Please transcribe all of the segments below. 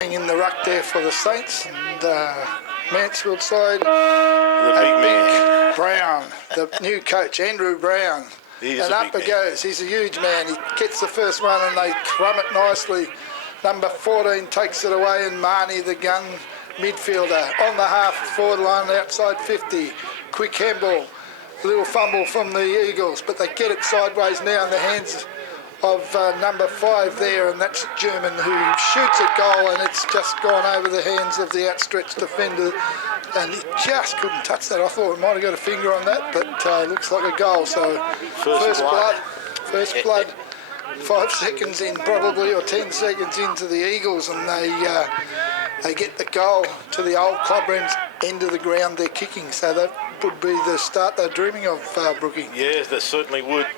In the ruck there for the Saints, and Mansfield side, the big man Brown, the new coach Andrew Brown, and up it goes. He's a huge man. He gets the first one and they crumb it nicely. Number 14 takes it away, and Marnie, the gun midfielder, on the half-forward line, outside 50. Quick handball, a little fumble from the Eagles, but they get it sideways now in the hands of number 5 there, and that's German, who shoots a goal, and it's just gone over the hands of the outstretched defender, and he just couldn't touch that. I thought it might have got a finger on that, but looks like a goal. So first blood, 5 seconds in probably, or 10 seconds into the Eagles, and they get the goal to the old clubroom's end of the ground. They're kicking, so that would be the start they're dreaming of, Brookie. Yeah, they certainly would.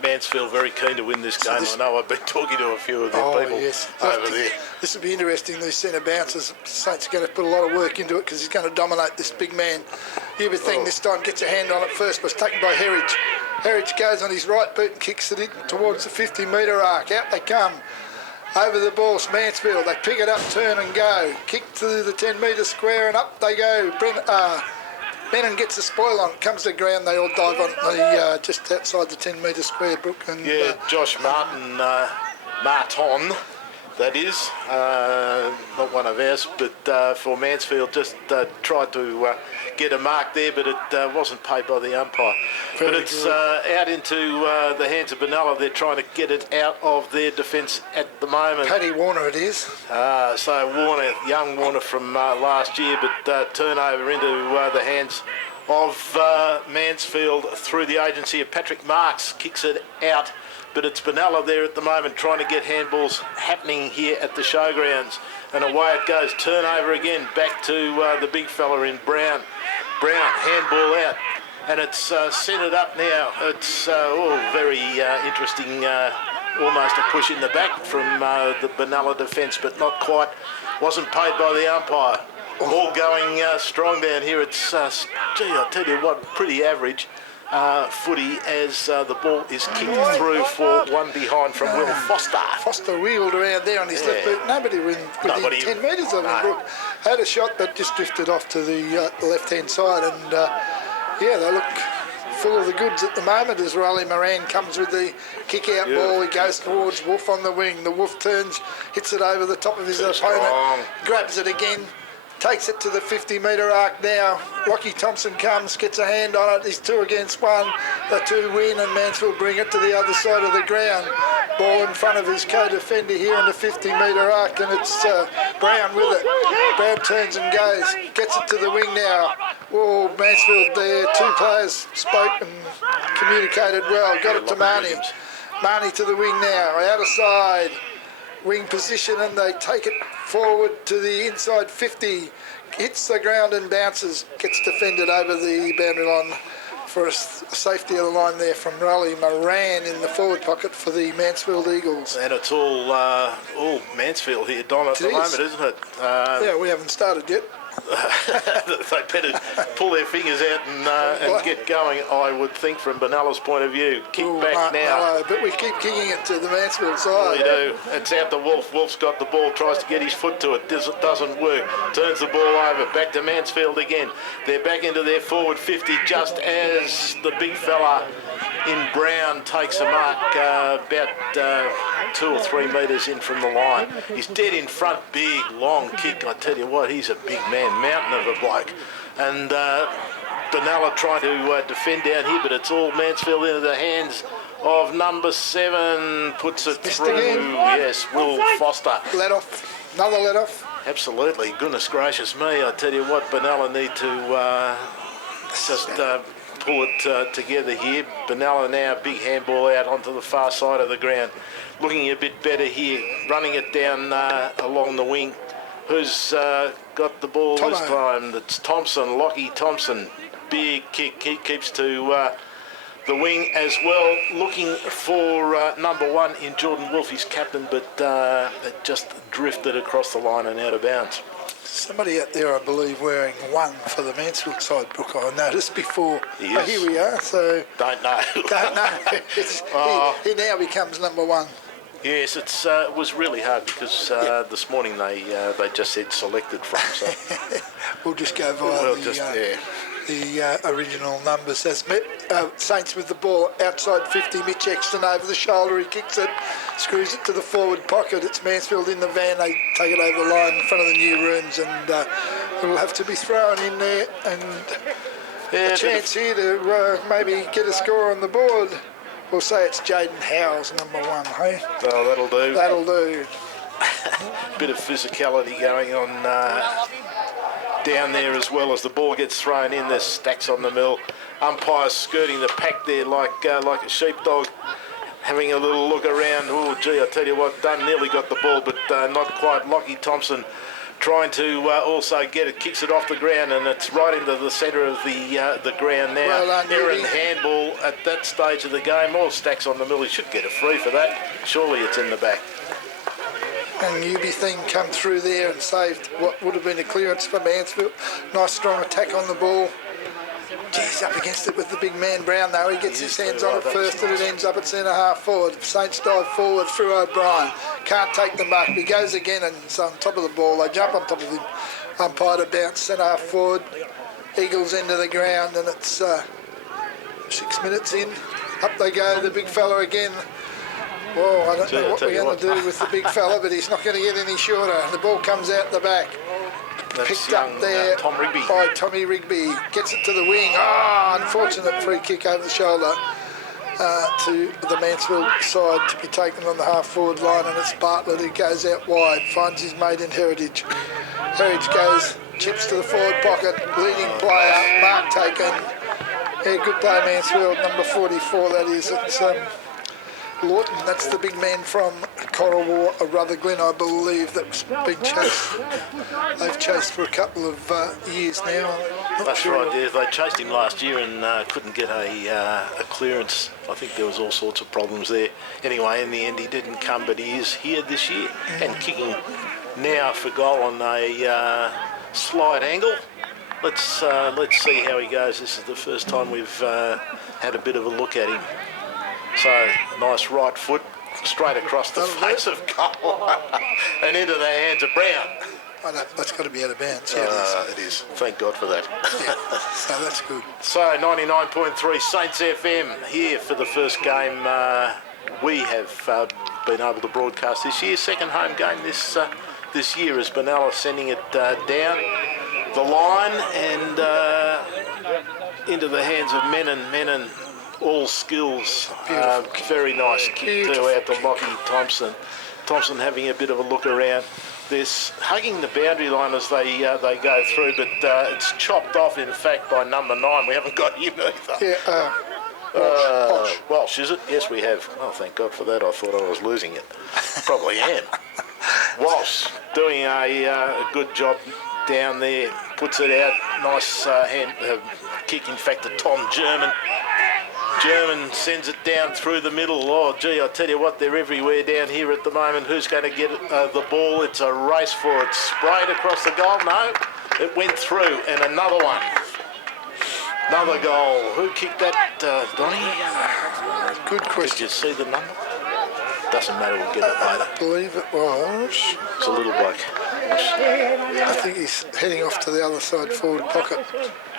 Mansfield very keen to win this game. I know I've been talking to a few of their people over there. This will be interesting, these centre bouncers. Saints are going to put a lot of work into it because he's going to dominate this big man. Everything this time gets a hand on it first, was taken by Herridge. Herridge goes on his right boot and kicks it in towards the 50-metre arc. Out they come. Over the ball, Mansfield. They pick it up, turn and go. Kick to the 10-metre square and up they go. Bennon gets the spoil on, comes to the ground, they all dive on the just outside the 10-metre square, Brooke. And, Josh Martin, that is, not one of ours, but for Mansfield, just tried to get a mark there, but it wasn't paid by the umpire. But it's out into the hands of Benalla. They're trying to get it out of their defence at the moment. Paddy Warner it is. So Warner, young Warner from last year, but turnover into the hands of Mansfield through the agency of Patrick Marks. Kicks it out. But it's Benalla there at the moment trying to get handballs happening here at the Showgrounds. And away it goes. Turnover again back to the big fella in Brown. Brown, handball out. And it's centred up now. It's very interesting. Almost a push in the back from the Benalla defence, but not quite. Wasn't paid by the umpire. All going strong down here. It's, I tell you what, pretty average. Footy as the ball is kicked through for one behind from Will Foster. Foster wheeled around there on his left boot. Nobody within 10 metres of him. Brooke had a shot but just drifted off to the left-hand side, and they look full of the goods at the moment as Riley Moran comes with the kick-out ball. He goes towards Wolf on the wing. The Wolf turns, hits it over the top of his opponent, grabs it again. Takes it to the 50-metre arc now. Rocky Thompson comes, gets a hand on it. He's 2 against 1. The 2 win, and Mansfield bring it to the other side of the ground. Ball in front of his co-defender here on the 50-metre arc, and it's Brown with it. Brown turns and goes. Gets it to the wing now. Oh, Mansfield there. 2 players spoke and communicated well. Got it to Marnie. Marnie to the wing now. Out of side. Wing position, and they take it forward to the inside 50, hits the ground and bounces, gets defended over the boundary line for a safety of the line there from Riley Moran in the forward pocket for the Mansfield Eagles. And it's all Mansfield here, Don, at the moment, isn't it? We haven't started yet. They better pull their fingers out and get going, I would think, from Benalla's point of view. Kick back now. But we keep kicking it to the Mansfield side. We do. It's out to Wolf. Wolf's got the ball, tries to get his foot to it. Doesn't work. Turns the ball over. Back to Mansfield again. They're back into their forward 50 just as the big fella in Brown takes a mark about 2 or 3 metres in from the line. He's dead in front, big, long kick. I tell you what, he's a big man, mountain of a bloke. And Benalla trying to defend down here, but it's all Mansfield into the hands of number 7. Puts it through, yes, Will Foster. Let off, another let off. Absolutely, goodness gracious me. I tell you what, Benalla need to just pull it together here. Benalla now, big handball out onto the far side of the ground. Looking a bit better here, running it down along the wing. Who's got the ball this time? It's Thompson, Lockie Thompson. Big kick, he keeps to the wing as well. Looking for number 1 in Jordan Wolf, his captain, but it just drifted across the line and out of bounds. Somebody out there, I believe, wearing 1 for the Mansfield side, Brooke. I noticed before. Yes. Here we are. So don't know. Don't know. He now becomes number 1. Yes, it was really hard because this morning they just said selected from. So we'll just go via the original numbers. As Saints with the ball outside 50, Mitch Exton over the shoulder, he kicks it, screws it to the forward pocket. It's Mansfield in the van, they take it over the line in front of the new rooms, and it will have to be thrown in there, and a chance here to maybe get a score on the board. We'll say it's Jaden Howes, number 1, hey? Oh, that'll do. That'll do. Bit of physicality going on down there as well. As the ball gets thrown in, there's stacks on the mill. Umpires skirting the pack there like a sheepdog, having a little look around. Oh, gee, I tell you what, Dunn nearly got the ball, but not quite. Lockie Thompson trying to also get it, kicks it off the ground, and it's right into the centre of the ground now. Well done, Errant handball at that stage of the game. All stacks on the mill. He should get a free for that. Surely it's in the back. And Newby thing come through there and saved what would have been a clearance for Mansfield. Nice strong attack on the ball. Geez, up against it with the big man Brown though. He gets his hands on it first and it ends up at centre half forward. Saints dive forward through O'Brien. Can't take the mark. He goes again and it's on top of the ball. They jump on top of him. Umpire to bounce centre half forward. Eagles into the ground and it's 6 minutes in. Up they go, the big fella again. Whoa, I don't know what we're going to do with the big fella, but he's not going to get any shorter. The ball comes out the back. That's picked up there Tom Rigby. by Tommy Rigby. Gets it to the wing. Ah, unfortunate free kick over the shoulder to the Mansfield side to be taken on the half-forward line, and it's Bartlett who goes out wide, finds his mate in Heritage. Heritage goes, chips to the forward pocket, leading player, mark taken. Yeah, good play Mansfield, number 44 that is. It's Lawton, that's the big man from Coral War, Rutherglen, I believe, that's been chased. They've chased for a couple of years now. That's right, yeah. They chased him last year and couldn't get a clearance. I think there was all sorts of problems there. Anyway, in the end, he didn't come, but he is here this year and kicking now for goal on a slight angle. Let's see how he goes. This is the first time we've had a bit of a look at him. So, nice right foot, straight across the face of goal and into the hands of Brown. I know, that's got to be out of bounds. Yeah, it is. Thank God for that. Yeah, so that's good. So, 99.3 Saints FM here for the first game we have been able to broadcast this year. Second home game this year as Benalla sending it down the line and into the hands of Menon. All skills. Very nice kick too out to Lockie Thompson. Thompson having a bit of a look around. They're hugging the boundary line as they go through, but it's chopped off, in fact, by number 9. We haven't got him either. Yeah, Walsh, is it? Yes, we have. Oh, thank God for that. I thought I was losing it. Probably am. Walsh doing a good job down there. Puts it out. Nice hand kick, in fact, to Tom German. German sends it down through the middle. Oh, gee, I tell you what, they're everywhere down here at the moment. Who's going to get the ball? It's a race for it. Sprayed across the goal. No, it went through. And another one. Another goal. Who kicked that, Donnie? good question. Did you see the number? Doesn't matter, we'll get it later. I believe it was. It's a little bloke. I think he's heading off to the other side forward pocket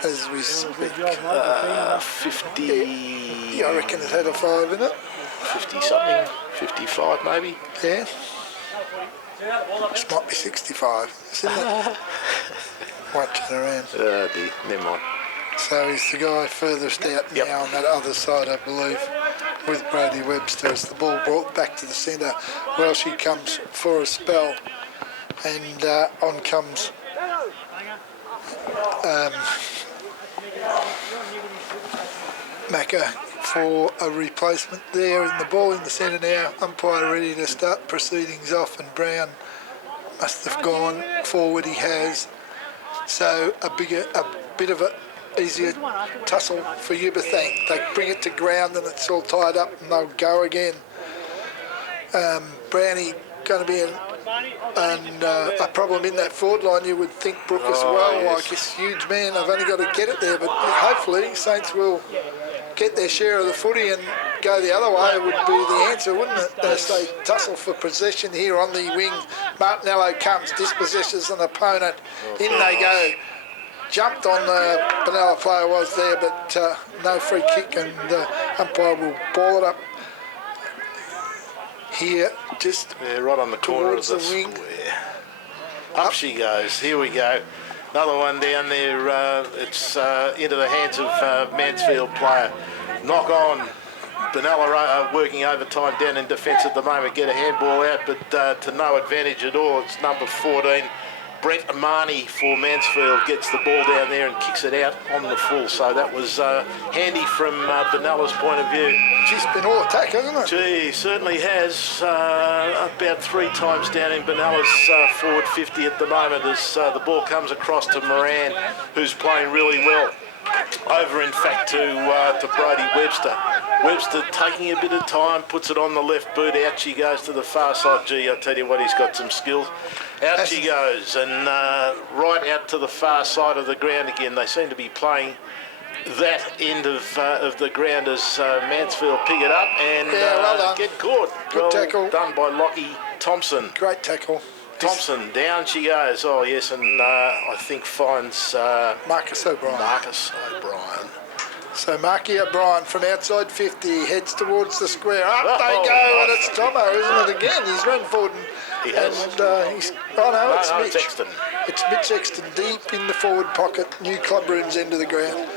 as we speak. 50... Yeah, I reckon it had a 5 in it. 50 something, 55 maybe. Yeah. This might be 65, isn't it? Won't turn around. Dear, never mind. So he's the guy furthest out now on that other side, I believe, with Brady Webster. As the ball brought back to the centre, Welsh comes for a spell, and on comes Macca for a replacement there, and the ball in the centre now. Umpire ready to start proceedings off, and Brown must have gone forward. He has. So a bit of a easier tussle for Yubathang. They bring it to ground and it's all tied up and they'll go again. Brownie going to be a problem in that forward line, you would think, Brooke, as well. Yes. Like this huge man, I've only got to get it there, but hopefully Saints will get their share of the footy and go the other way would be the answer, wouldn't it? As they tussle for possession here on the wing. Martinello comes, dispossesses an opponent. In they go. Jumped on the Benalla player was there, but no free kick, and umpire will ball it up here, just right on the corner of the wing. Up she goes. Here we go. Another one down there. It's into the hands of Mansfield player. Knock on. Benalla working overtime down in defence at the moment. Get a handball out, but to no advantage at all. It's number 14. Brent Amani for Mansfield gets the ball down there and kicks it out on the full. So that was handy from Benalla's point of view. She's been all attack, hasn't it? Gee, certainly has. About 3 times down in Benalla's forward 50 at the moment as the ball comes across to Moran, who's playing really well. Over, in fact, to Brody Webster. Webster taking a bit of time, puts it on the left boot. Out she goes to the far side. Gee, I tell you what, he's got some skills. Out she goes, and right out to the far side of the ground again. They seem to be playing that end of the ground as Mansfield pick it up and well done. Get caught. Good tackle. Done by Lockie Thompson. Great tackle. Thompson, down she goes. Oh, yes, and I think finds Marcus O'Brien. So Marky O'Brien from outside 50 heads towards the square. Up they go, nice. and it's Tomo, isn't it, again? He's run forward He has. and he's... Oh, no, it's Mitch. It's Exton. It's Mitch Exton, deep in the forward pocket, new club room's end of the ground.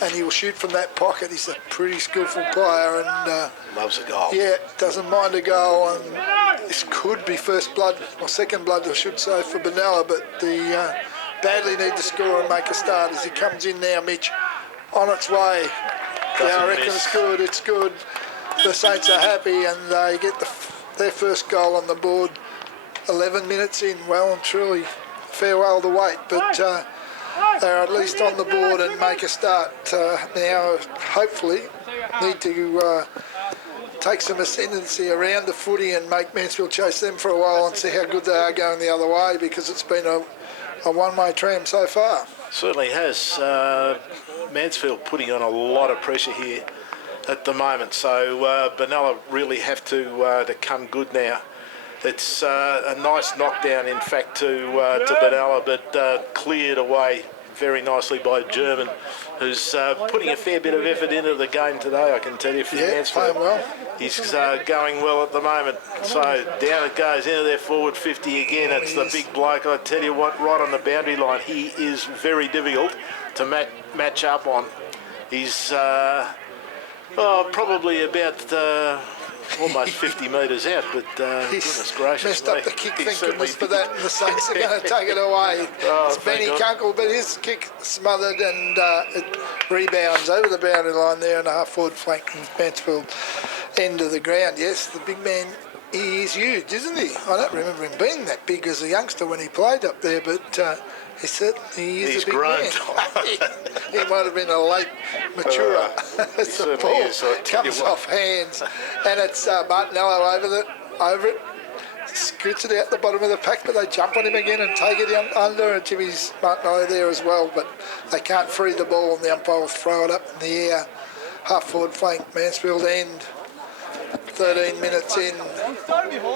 And he will shoot from that pocket. He's a pretty skillful player and... loves a goal. Yeah, doesn't mind a goal, and this could be first blood, or second blood, I should say, for Benalla, but the badly need to score and make a start as he comes in now, Mitch. On its way. I reckon it's good, it's good. The Saints are happy and they get their first goal on the board 11 minutes in. Well and truly, farewell the wait, but they're at least on the board and make a start. Now, hopefully, need to take some ascendancy around the footy and make Mansfield chase them for a while and see how good they are going the other way, because it's been a one-way tram so far. Certainly has. Mansfield putting on a lot of pressure here at the moment, so Benalla really have to come good now. It's a nice knockdown, in fact, to Benalla, but cleared away very nicely by German, who's putting a fair bit of effort into the game today, I can tell you, for Mansfield. Well. He's going well at the moment. So down it goes into their forward 50 again. It's the big bloke. I tell you what, right on the boundary line, he is very difficult to match up on. He's probably about almost 50 metres out, but goodness gracious. Messed up the kick, thank goodness for that, and the Saints are going to take it away. It's Benny Kunkel, but his kick smothered and it rebounds over the boundary line there on the half-forward flank in Mansfield end of the ground. Yes, the big man, he is huge, isn't he? I don't remember him being that big as a youngster when he played up there, but he is a big grown. man. He might have been a late maturer. As the ball comes off hands, and it's Martinello over it. Scoots it out the bottom of the pack, but they jump on him again and take it under, and Jimmy's Martinello there as well, but they can't free the ball, and the umpire will throw it up in the air. Half-forward flank, Mansfield end. 13 minutes in,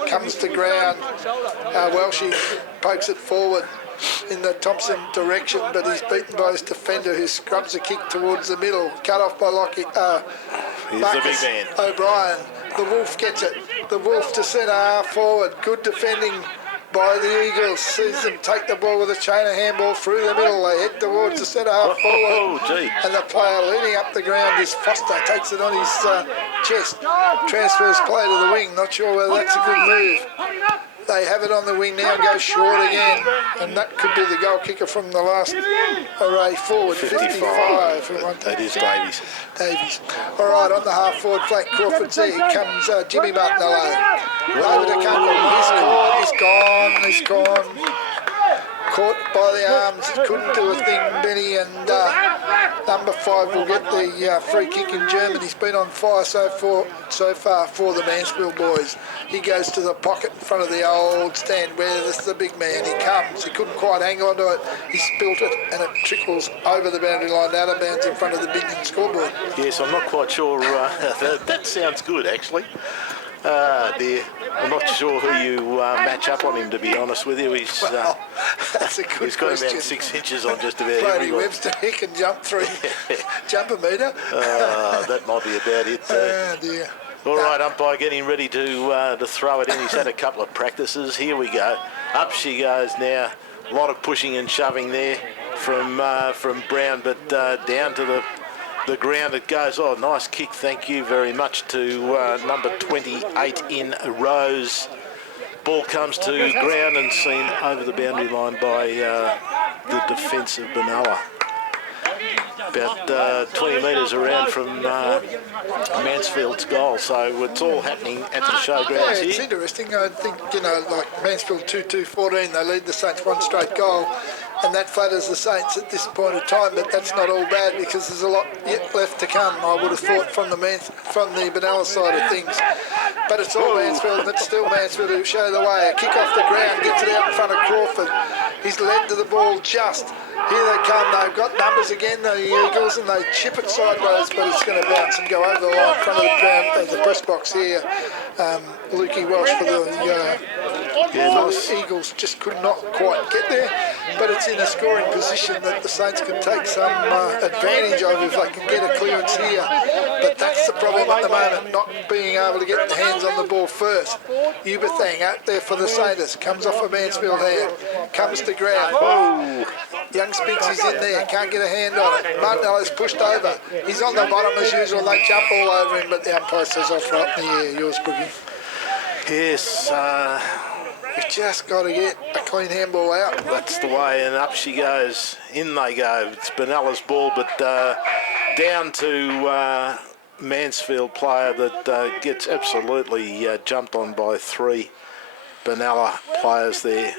comes to ground. Welshie pokes it forward in the Thompson direction, but he's beaten by his defender, who scrubs a kick towards the middle. Cut off by Lockie. Marcus the big man. O'Brien. The Wolf gets it. The Wolf to centre half forward. Good defending by the Eagles. Sees them take the ball with a chain of handball through the middle. They head towards the centre half forward. And the player leading up the ground is Foster. Takes it on his chest. Transfers play to the wing. Not sure whether that's a good move. They have it on the wing now, go short again, and that could be the goal kicker from the last array forward, 55. That is Davies. All right, on the half-forward flank, Crawford Z, comes Jimmy Martinello. Over to Kunkel, he's gone. caught by the arms, couldn't do a thing, Benny, and number 5 will get the free kick in German. He's been on fire so far for the Mansfield boys. He goes to the pocket in front of the old stand where this is the big man. He comes, he couldn't quite hang on to it. He spilt it and it trickles over the boundary line out of bounds in front of the big scoreboard. Yes, I'm not quite sure. That sounds good, actually. Dear, I'm not sure who you match up on him, to be honest with you. He's, well, that's a good he's got question. about 6 inches on just about Brody everyone. Webster, he can jump through, jump a metre. That might be about it. Oh dear. All right, umpire getting ready to throw it in. He's had a couple of practices. Here we go. Up she goes now. A lot of pushing and shoving there from Brown, but down to the ground it goes. Oh, nice kick. Thank you very much to number 28 in Rose. Ball comes to ground and seen over the boundary line by the defence of Benalla. About 20 metres around from Mansfield's goal, so it's all happening at the Showgrounds Yeah, here. it's interesting. I think, like Mansfield 2-2-14, they lead the Saints one straight goal, and that flatters the Saints at this point of time, but that's not all bad because there's a lot yet left to come, I would have thought, from the Benalla side of things. But it's all Mansfield, and it's still Mansfield who show the way. A kick off the ground, gets it out in front of Crawford. He's led to the ball just. Here they come, they've got numbers again, the Eagles, and they chip it sideways, but it's going to bounce and go over the line in front of the press box here. Lukey Welsh for the Eagles just could not quite get there, but it's in a scoring position that the Saints can take some advantage of if they can get a clearance here. But that's the problem at the moment, not being able to get the hands on the ball first. Uberthang out there for the Saints, comes off a Mansfield hand, comes to ground. Oh. Young Spinks is in there, can't get a hand on it. Martinello's pushed over. He's on the bottom as usual. They jump all over him, but the umpire says off right in the air. Yours, Brookie. Yes, You've just got to get a clean handball out. that's the way, and up she goes. In they go. It's Benalla's ball, but down to Mansfield player that gets absolutely jumped on by 3 Benalla players there.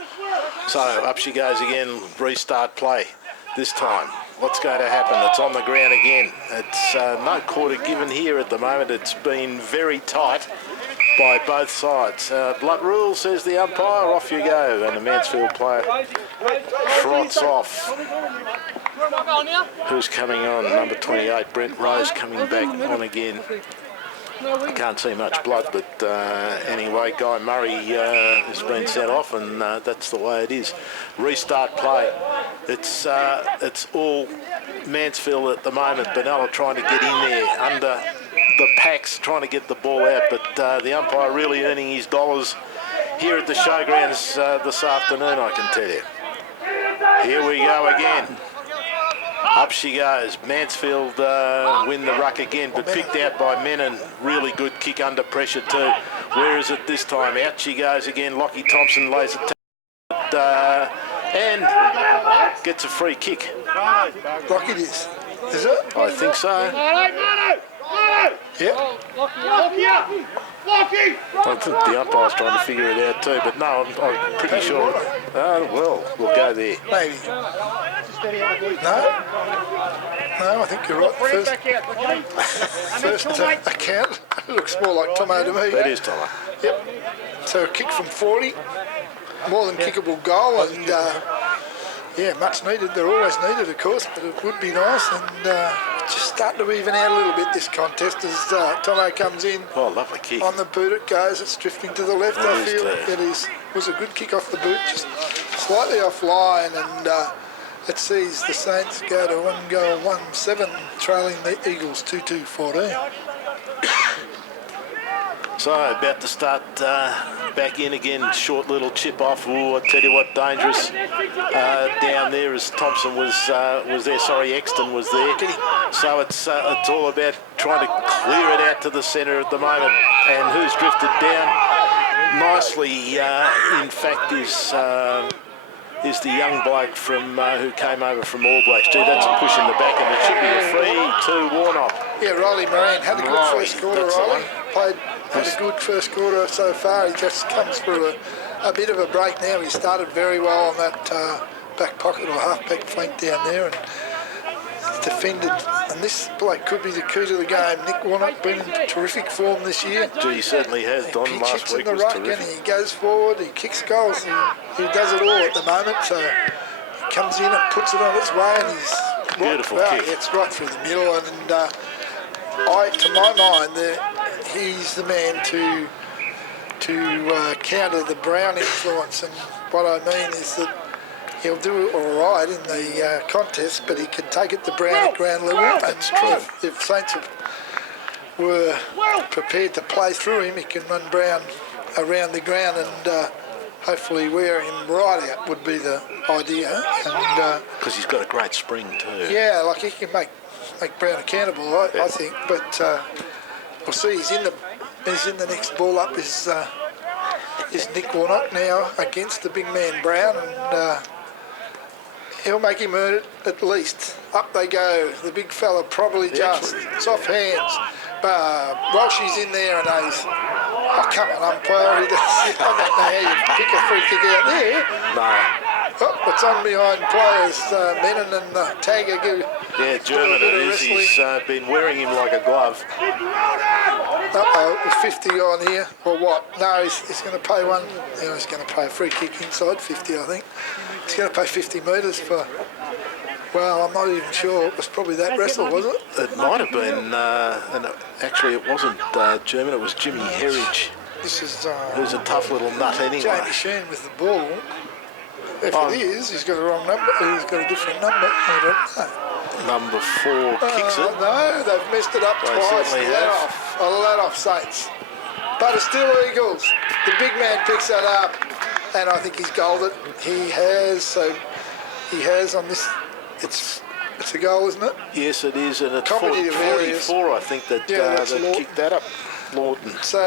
So up she goes again, restart play this time. What's going to happen? It's on the ground again. It's no quarter given here at the moment. It's been very tight by both sides. Blood rule, says the umpire. Off you go. And the Mansfield player trots off. Who's coming on? Number 28, Brent Rose, coming back on again. I can't see much blood, but anyway, Guy Murray has been sent off, and that's the way it is. Restart play. It's all Mansfield at the moment. Benalla trying to get in there under the packs, trying to get the ball out, but the umpire really earning his dollars here at the Showgrounds this afternoon, I can tell you. Here we go again. Up she goes. Mansfield win the ruck again, but picked out by Menon. Really good kick under pressure too. Where is it this time? Out she goes again. Lockie Thompson lays it and gets a free kick. Lockie is it? I think so. Yep. I think the umpire's trying to figure it out too, but no, I'm pretty sure. Well, we'll go there. Maybe. No, I think you're right. First account, it looks more like Tomo to me. That is Tomo. Yep. So a kick from 40, more than kickable goal, and yeah, much needed. They're always needed, of course, but it would be nice, and just starting to even out a little bit this contest as Tomo comes in. Oh, lovely kick. On the boot it goes. It's drifting to the left. I feel it was a good kick off the boot, just slightly offline, and it sees the Saints go to 1-7, trailing the Eagles 2-2-14. So about to start back in again. Short little chip off. Ooh, I tell you what, dangerous down there as Thompson was there. Sorry, Exton was there. So it's all about trying to clear it out to the centre at the moment. And who's drifted down nicely? In fact, is the young bloke from who came over from All Blacks. Gee, that's a push in the back, and it should be a free to Warnock. Yeah, Riley Moran had a good first quarter. Riley had a good first quarter so far. He just comes through a bit of a break now. He started very well on that back pocket or half-back flank down there and defended. And this bloke could be the key to the game. Nick Warnock been in terrific form this year. Gee, he certainly has. Don last week was terrific. And he goes forward, he kicks goals, he does it all at the moment. So he comes in and puts it on its way, and he's beautiful kick. It's right through the middle, and to my mind, he's the man to counter the Brown influence. And what I mean is that he'll do it all right in the contest, but he can take it to Brown at ground level. That's true. If Saints were prepared to play through him, he can run Brown around the ground and hopefully wear him right out would be the idea. And because he's got a great spring too. Yeah, like he can make Brown accountable, I think. But we'll see. He's in the next ball up. Is Nick Warnock now against the big man Brown, and he'll make him earn it at least. Up they go. The big fella probably just soft hands. Walshy's in there and he's, oh, come on, umpire. I don't know how you pick a free kick out there. No. Oh, it's on behind players. Menon and Tagger give. Yeah, German it is. He's been wearing him like a glove. Uh-oh, 50 on here. Or what? No, he's going to pay one. You know, he's going to pay a free kick inside 50, I think. He's going to pay 50 metres for... Well, I'm not even sure. It was probably that wrestle, was it? It might have been. And actually, it wasn't German. It was Jimmy Herridge. This is... who's a tough little nut anyway. Jamie Sheen with the ball. If it is, he's got a wrong number. He's got a different number. I don't know. Number 4 kicks it. No, they've messed it up twice. Let off Saints. But it's still Eagles. The big man picks that up, and I think he's goaled it. He has, so he has on this. It's a goal, isn't it? Yes, it is, and it's Comedy of areas. 44, I think, that kicked that up. Lawton. So,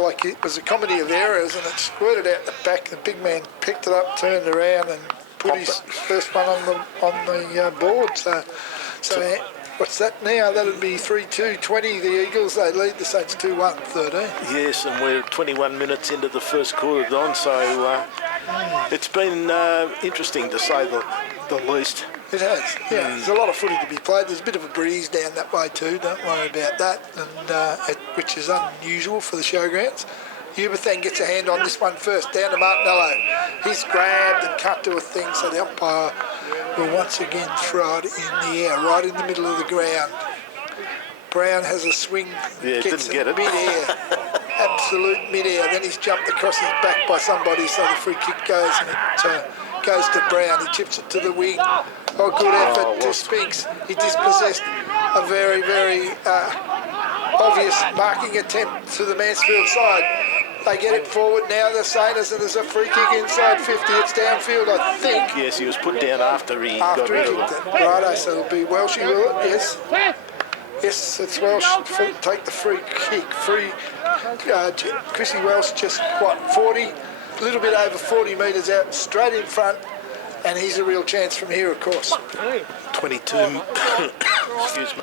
like it was a comedy of errors, and it squirted out the back. The big man picked it up, turned around, and put his first one on the board. So what's that now? That'd be 3-2, 20. The Eagles, they lead the Saints 2-1, 13. Yes, and we're 21 minutes into the first quarter, Don, so it's been interesting to say the least. It has, yeah. There's a lot of footy to be played. There's a bit of a breeze down that way too, don't worry about that, and which is unusual for the Showgrounds. Uberthang gets a hand on this one first, down to Martinello. He's grabbed and cut to a thing, so the umpire will once again throw it in the air, right in the middle of the ground. Brown has a swing, gets didn't get it. mid-air, absolute mid-air. Then he's jumped across his back by somebody, so the free kick goes, and it goes to Brown. He chips it to the wing. Oh, good effort to Spinks. He dispossessed a very, very obvious marking attempt to the Mansfield side. They get it forward now, the Saints, and there's a free kick inside 50. It's downfield, I think. Yes, he was put down after he got rid of it. Righto, so it'll be Welsh, will it? Yes. Yes, it's Welsh. Take the free kick. Chrissy Welsh just, 40? A little bit over 40 metres out, straight in front. And he's a real chance from here, of course. 22. Excuse me.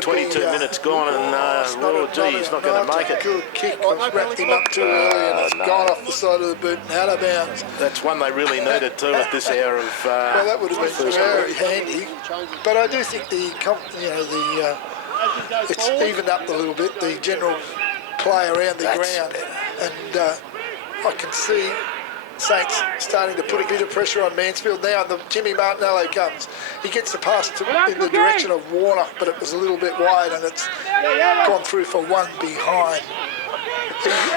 22 minutes gone, and he's not going to make it. Good kick. It's wrapped him up too early, and it's gone off the side of the boot and out of bounds. That's one they really needed too at this hour of. Well, that would have been very handy. But I do think it's evened up a little bit. The general play around the ground, and I can see Saints starting to put a bit of pressure on Mansfield now, and Jimmy Martinello comes. He gets the pass in the direction of Warnock, but it was a little bit wide, and it's gone through for one behind.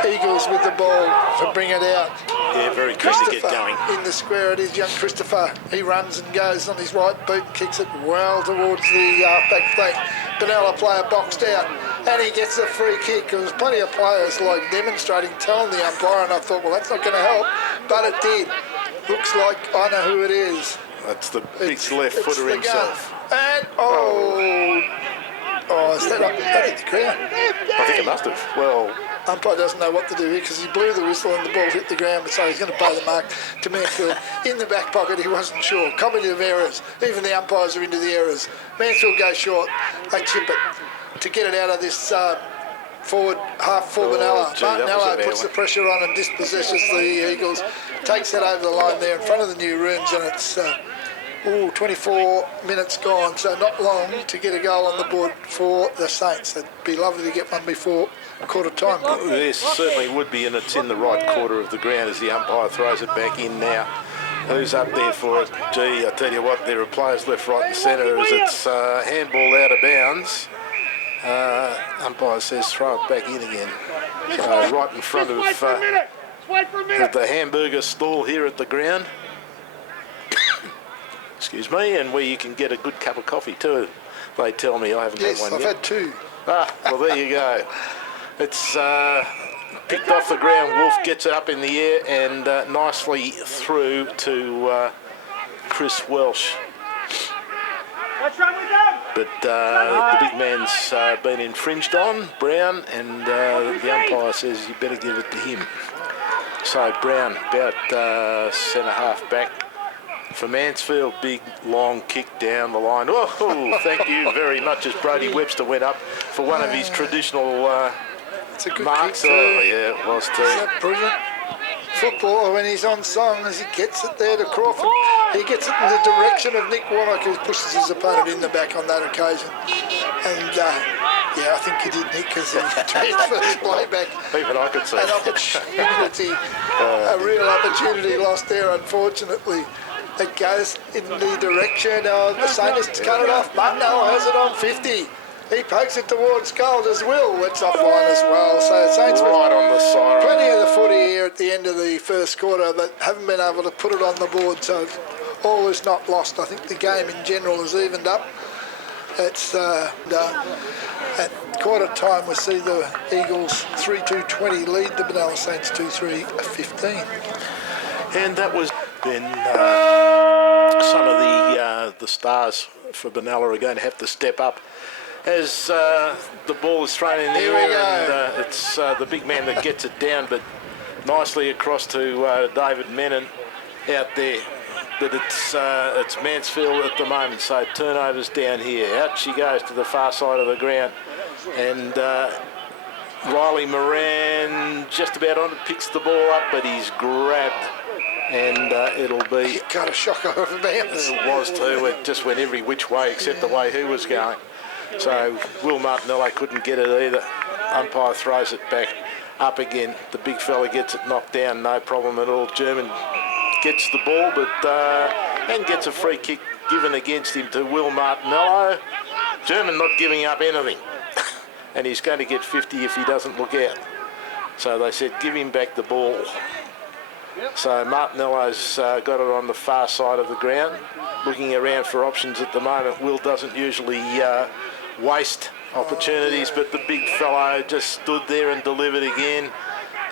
Eagles with the ball to bring it out. Yeah, very keen to get going. In the square, it is young Christopher. He runs and goes on his right boot and kicks it well towards the back flank. Benalla player boxed out, and he gets a free kick. There was plenty of players like demonstrating, telling the umpire, and I thought, well, that's not going to help, but it did. Looks like I know who it is. That's the big left footer himself. And is that up hit the ground? I think it must have. Well, umpire doesn't know what to do here because he blew the whistle and the ball hit the ground, but so he's going to pay the mark to Mansfield. In the back pocket, he wasn't sure. Comedy of errors. Even the umpires are into the errors. Mansfield goes short. They chip it to get it out of this forward half for Benalla. Martinello puts the pressure on and dispossesses the Eagles. takes that over the line there in front of the new rooms, and it's 24 minutes gone, so not long to get a goal on the board for the Saints. It'd be lovely to get one before quarter time. There certainly would be, and it's in the right quarter of the ground as the umpire throws it back in now. Who's up there for it? Gee, I tell you what, there are players left, right and centre as it's handball out of bounds. Umpire says throw it back in again. So right in front of the hamburger stall here at the ground. Excuse me, and where you can get a good cup of coffee too. They tell me. I haven't had one yet. Yes, I've had two. Ah, well there you go. It's picked off the ground. Wolf gets it up in the air and nicely through to Chris Welsh. But the big man's been infringed on, Brown, and the umpire says you better give it to him. So Brown, about centre half back for Mansfield. Big long kick down the line. Oh, thank you very much as Brody Webster went up for one of his traditional it's a good marks. Kick, oh yeah, it was too. Is that brilliant? Footballer when he's on song, as he gets it there to Crawford, he gets it in the direction of Nick Warnock, who pushes his opponent in the back on that occasion. And yeah, I think he did, Nick, because he transferred his play back. Even I could see an opportunity, a real opportunity lost there, unfortunately. It goes in the direction of the Saints to cut it off. Benalla has it on 50. He pokes it towards goal as Will. It's offline as well. So Saints right on the side. Plenty of the footy here at the end of the first quarter, but haven't been able to put it on the board. So all is not lost. I think the game in general has evened up. It's at quarter time we see the Eagles 3-2-20 lead the Benalla Saints 2-3-15. And that was then some of the stars for Benalla are going to have to step up as the ball is thrown in the air, and it's the big man that gets it down, but nicely across to David Menon out there. But it's Mansfield at the moment, so turnovers down here. Out she goes to the far side of the ground, and Riley Moran just about on it, picks the ball up, but he's grabbed, and it'll be... He got a shock over bounds. It was too. It just went every which way except the way he was going. So Will Martinello couldn't get it either. Umpire throws it back up again. The big fella gets it knocked down, no problem at all. German gets the ball, but and gets a free kick given against him to Will Martinello. German not giving up anything. And he's going to get 50 if he doesn't look out. So they said, give him back the ball. So Martinello's got it on the far side of the ground, looking around for options at the moment. Will doesn't usually waste opportunities, but the big fellow just stood there and delivered again.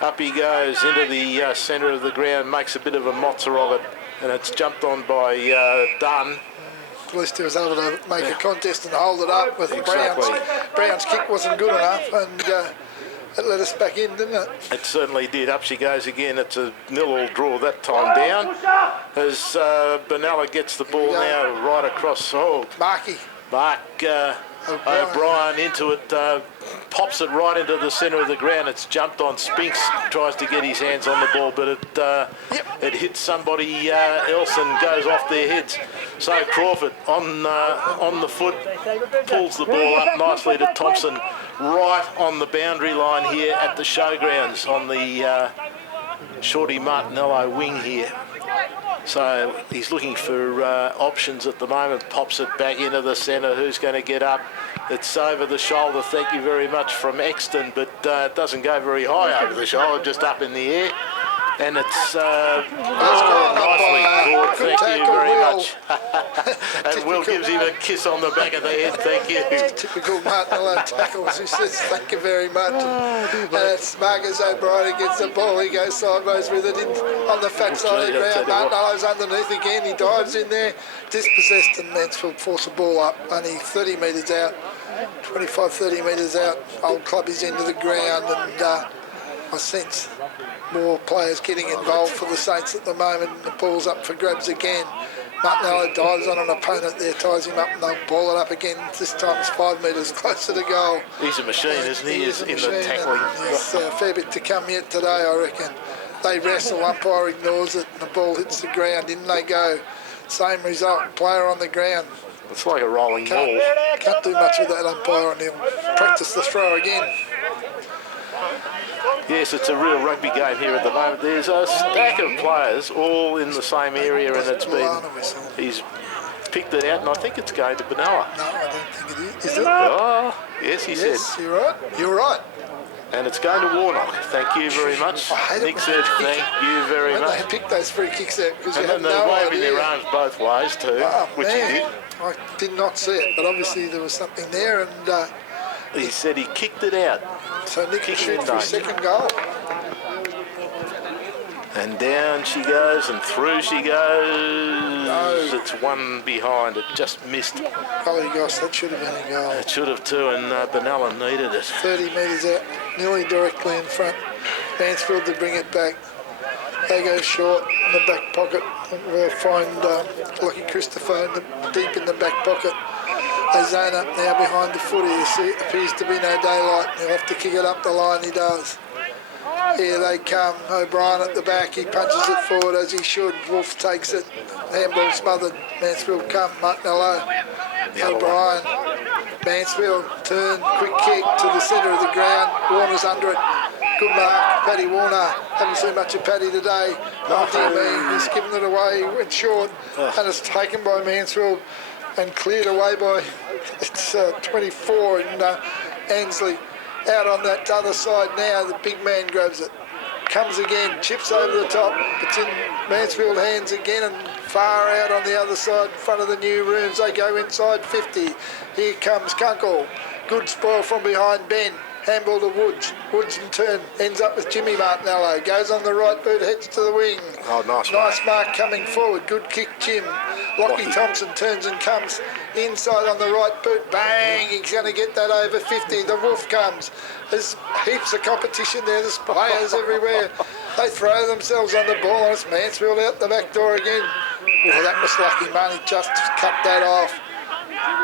Up he goes into the centre of the ground, makes a bit of a mozza of it, and it's jumped on by Dunn. At least he was able to make a contest and hold it up with Brown's kick wasn't good enough, and it let us back in, didn't it? It certainly did. Up she goes again. It's a 0-0 draw that time down. As Benalla gets the ball now right across. Mark O'Brien into it, pops it right into the centre of the ground. It's jumped on. Spinks tries to get his hands on the ball, but it hits somebody else and goes off their heads. So Crawford on the foot pulls the ball up nicely to Thompson, right on the boundary line here at the Showgrounds on the Shorty Martinello wing here. So he's looking for options at the moment, pops it back into the centre. Who's going to get up? It's over the shoulder, thank you very much, from Exton, but it doesn't go very high over the shoulder, just up in the air. And it's nicely caught, thank you very much. And Will gives him a kiss on the back of the head, thank you. Typical Martinello tackles, who says thank you very much. And it's Marcus O'Brien against the ball. He goes sideways with it on the fat side of the ground. Martinello's underneath again. He dives in there, dispossessed, and Mansfield force the ball up. Only 30 metres out, 25, 30 metres out. Old club is into the ground, and I sense more players getting involved for the Saints at the moment. The ball's up for grabs again. Martinello dives on an opponent there, ties him up, and they'll ball it up again. This time it's 5 metres closer to goal. He's a machine, isn't he? He's in the tackling. There's a fair bit to come yet today, I reckon. they wrestle, umpire ignores it, and the ball hits the ground. In they go. Same result, player on the ground. It's like a rolling ball. Can't do much with that umpire, and he'll practice the throw again. Yes, it's a real rugby game here at the moment. There's a stack of players all in the same area, and he's picked it out, and I think it's going to Benalla. No, I don't think it is. Is it? Oh, yes, he said. Yes, you're right. You're right. And it's going to Warnock. Thank you very much. Nick said thank you very much. They picked those free kicks out because you and had then no they're idea. waving their arms both ways too, which he did. I did not see it, but obviously there was something there, and he said he kicked it out. So Nick will shoot for his second goal. And down she goes, and through she goes. No. It's one behind. It just missed. Golly gosh, that should have been a goal. It should have too, and Benalla needed it. 30 metres out, nearly directly in front. Mansfield to bring it back. They go short in the back pocket. We'll find Lockie Christopher deep in the back pocket. They zone up now behind the footy. You see, it appears to be no daylight. He'll have to kick it up the line, he does. Here they come. O'Brien at the back. He punches it forward as he should. Wolf takes it. Handball smothered. Mansfield come. Martinello. O'Brien. Mansfield turn. Quick kick to the centre of the ground. Warner's under it. Good mark. Paddy Warner. Haven't seen much of Paddy today. Oh, dear me. He's given it away. Went short. And it's taken by Mansfield and cleared away by, it's 24 in Ansley. Out on that other side now, the big man grabs it. Comes again, chips over the top. It's in Mansfield hands again and far out on the other side in front of the new rooms. They go inside 50. Here comes Kunkel. Good spoil from behind Ben. Handball to Woods. Woods in turn ends up with Jimmy Martinello. Goes on the right boot, heads to the wing. Oh, nice. Nice mark coming forward. Good kick, Jim. Lockie Thompson turns and comes inside on the right boot. Bang! He's going to get that over 50. The Wolf comes. There's heaps of competition there. There's players everywhere. They throw themselves on the ball, and it's Mansfield out the back door again. Oh, that was lucky. Marnie just cut that off.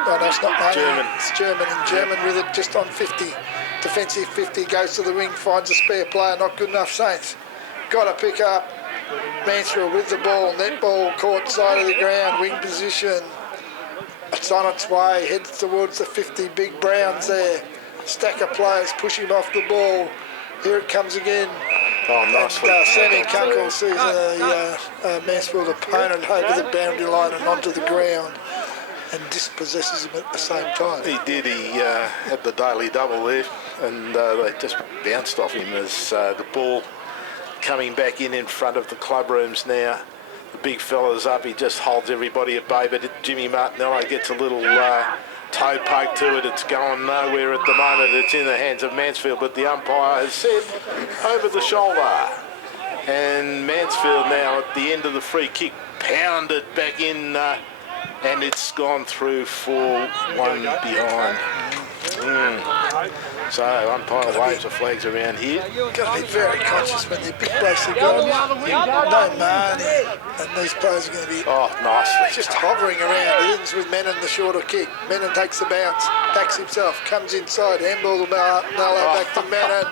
Oh, no, it's not Marnie. German. It's German, and German with it just on 50. Defensive 50, goes to the wing, finds a spare player. Not good enough, Saints. Got to pick up. Mansfield with the ball. Net ball caught side of the ground. Wing position. It's on its way. Heads towards the 50. Big Browns there. Stack of players push him off the ball. Here it comes again. Oh, nice. And Sammy Kunkel sees a Mansfield opponent over the boundary line and onto the ground and dispossesses him at the same time. He did. He had the daily double there, and they just bounced off him as the ball coming back in front of the club rooms now. The big fella's up. He just holds everybody at bay, but Jimmy Martinello gets a little toe poke to it. It's going nowhere at the moment. It's in the hands of Mansfield, but the umpire has said over the shoulder. And Mansfield now at the end of the free kick pounded back in, and it's gone through for one behind. So umpire waves the flags around here. Got to be very conscious when they're big blokes are going. No money, and these players are going to be nicely just hovering around. It ends with Menon the shorter kick. Menon takes the bounce, backs himself, comes inside, handball to Martinello, back to Menon,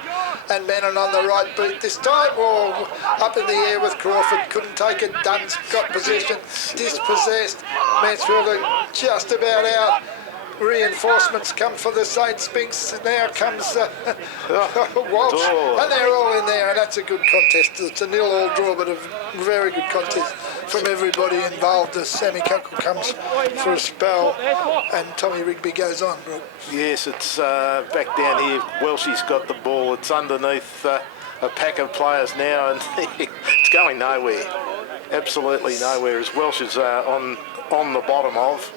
and Menon on the right boot this time. Oh, up in the air with Crawford, couldn't take it. Dunn's got possession, dispossessed. Mansfield are just about out. Reinforcements come for the Saints. Spinks now comes Walsh, and they're all in there, and that's a good contest. It's a 0-all draw, but a very good contest from everybody involved as Sammy Kunkel comes for a spell and Tommy Rigby goes on. Yes, it's back down here. Welshie's got the ball. It's underneath a pack of players now, and it's going nowhere. Absolutely nowhere, as Welsh is on the bottom of.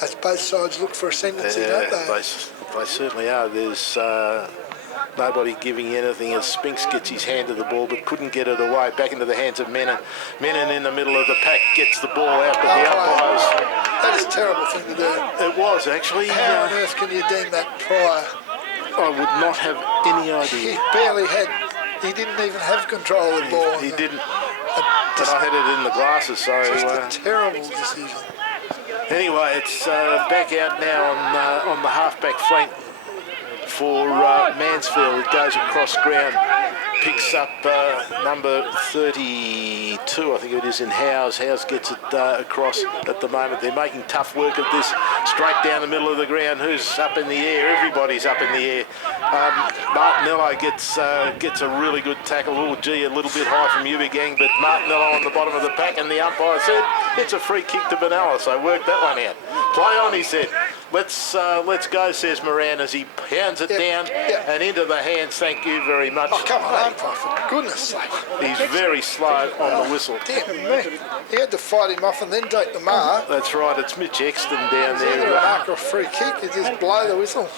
As both sides look for ascendancy, don't they? They certainly are. There's nobody giving anything as Spinks gets his hand to the ball but couldn't get it away. Back into the hands of Menon. Menon in the middle of the pack gets the ball out, but the umpires... That is a terrible thing to do. It was, actually. How on earth can you deem that prior? I would not have any idea. He barely had... He didn't even have control of the ball. He didn't. But I had it in the glasses, so... Just a terrible decision. Anyway, it's back out now on the half-back flank for Mansfield. It goes across ground. picks up number 32, I think it is, in Howes. Howes gets it across at the moment. They're making tough work of this. Straight down the middle of the ground. Who's up in the air? Everybody's up in the air. Martinello gets a really good tackle. Oh, gee, a little bit high from Ubigang, but Martinello on the bottom of the pack, and the umpire said it's a free kick to Benalla, so work that one out. Play on, he said. Let's go, says Moran, as he pounds it down and into the hands. Thank you very much. Oh, come on, umpire, for goodness sake. He's very slow on the whistle. Damn me. He had to fight him off and then take the mark. That's right, it's Mitch Exton down Either there. a mark or a free kick, he just blow the whistle.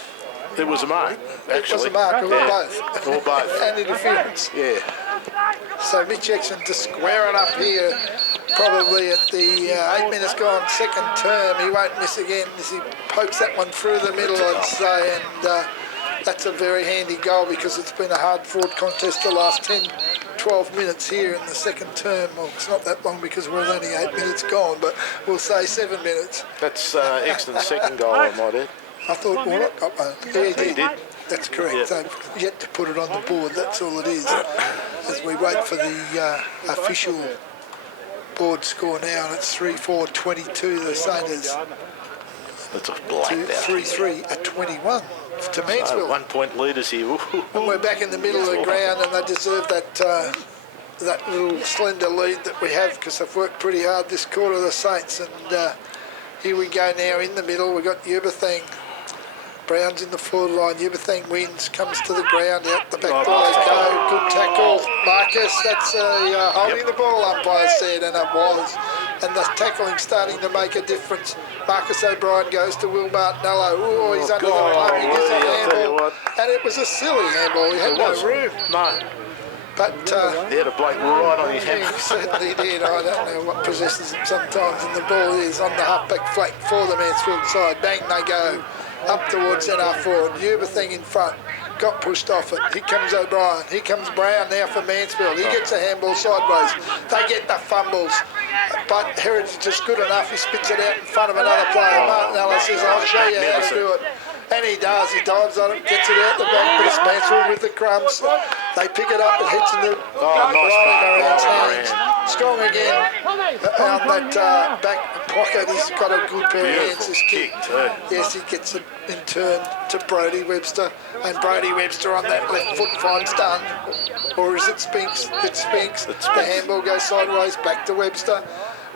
It was a mark, actually. It was a mark, or both. Or both. And interference. Yeah. So Mitch Exton to square it up here, probably at the 8 minutes gone, second term. He won't miss again as he pokes that one through the middle, I'd say, and that's a very handy goal because it's been a hard-fought contest the last 10, 12 minutes here in the second term. Well, it's not that long because we're only 8 minutes gone, but we'll say 7 minutes. That's Exton's second goal, I might add. I thought Warnock got one. Yeah, he did. That's correct. Yeah. So yet to put it on the board, that's all it is. As we wait for the official board score now, and it's 3-4-22, the Saints. That's a black out. 3-3 at 21 to Mansfield. So 1 point leaders here. And we're back in the middle of the ground, and they deserve that that little slender lead that we have because they've worked pretty hard this quarter, the Saints. And here we go now in the middle. We've got Uberthang. Brown's in the forward line. Uberthang wins, comes to the ground, out the back ball they go. Good tackle. Marcus, that's holding the ball, umpire said, and it was. And the tackling starting to make a difference. Marcus O'Brien goes to Will Martinello. Oh, he's under the plug. He gives a handball. And it was a silly handball. He had no room. No. But he had a bloke right on his hand. He certainly did. I don't know what possesses him sometimes. And the ball is on the halfback flank for the Mansfield side. Bang, they go. Up towards NR forward. Uberthang in front. Got pushed off it. Here comes O'Brien. Here comes Brown now for Mansfield. He gets a handball sideways. They get the fumbles. But Heritage is good enough. He spits it out in front of another player. Martinello says, I'll show you how to do it. And he does. He dives on it, gets it out the back, but it's Mansfield with the crumbs. They pick it up. It hits in the nice hands. Strong again. On that back pocket, he's got a good pair of hands. This kick. Yes, he gets it in turn to Brodie Webster. And Brodie Webster on that left foot finds done. Or is it Spinks? It's Spinks. The handball goes sideways back to Webster.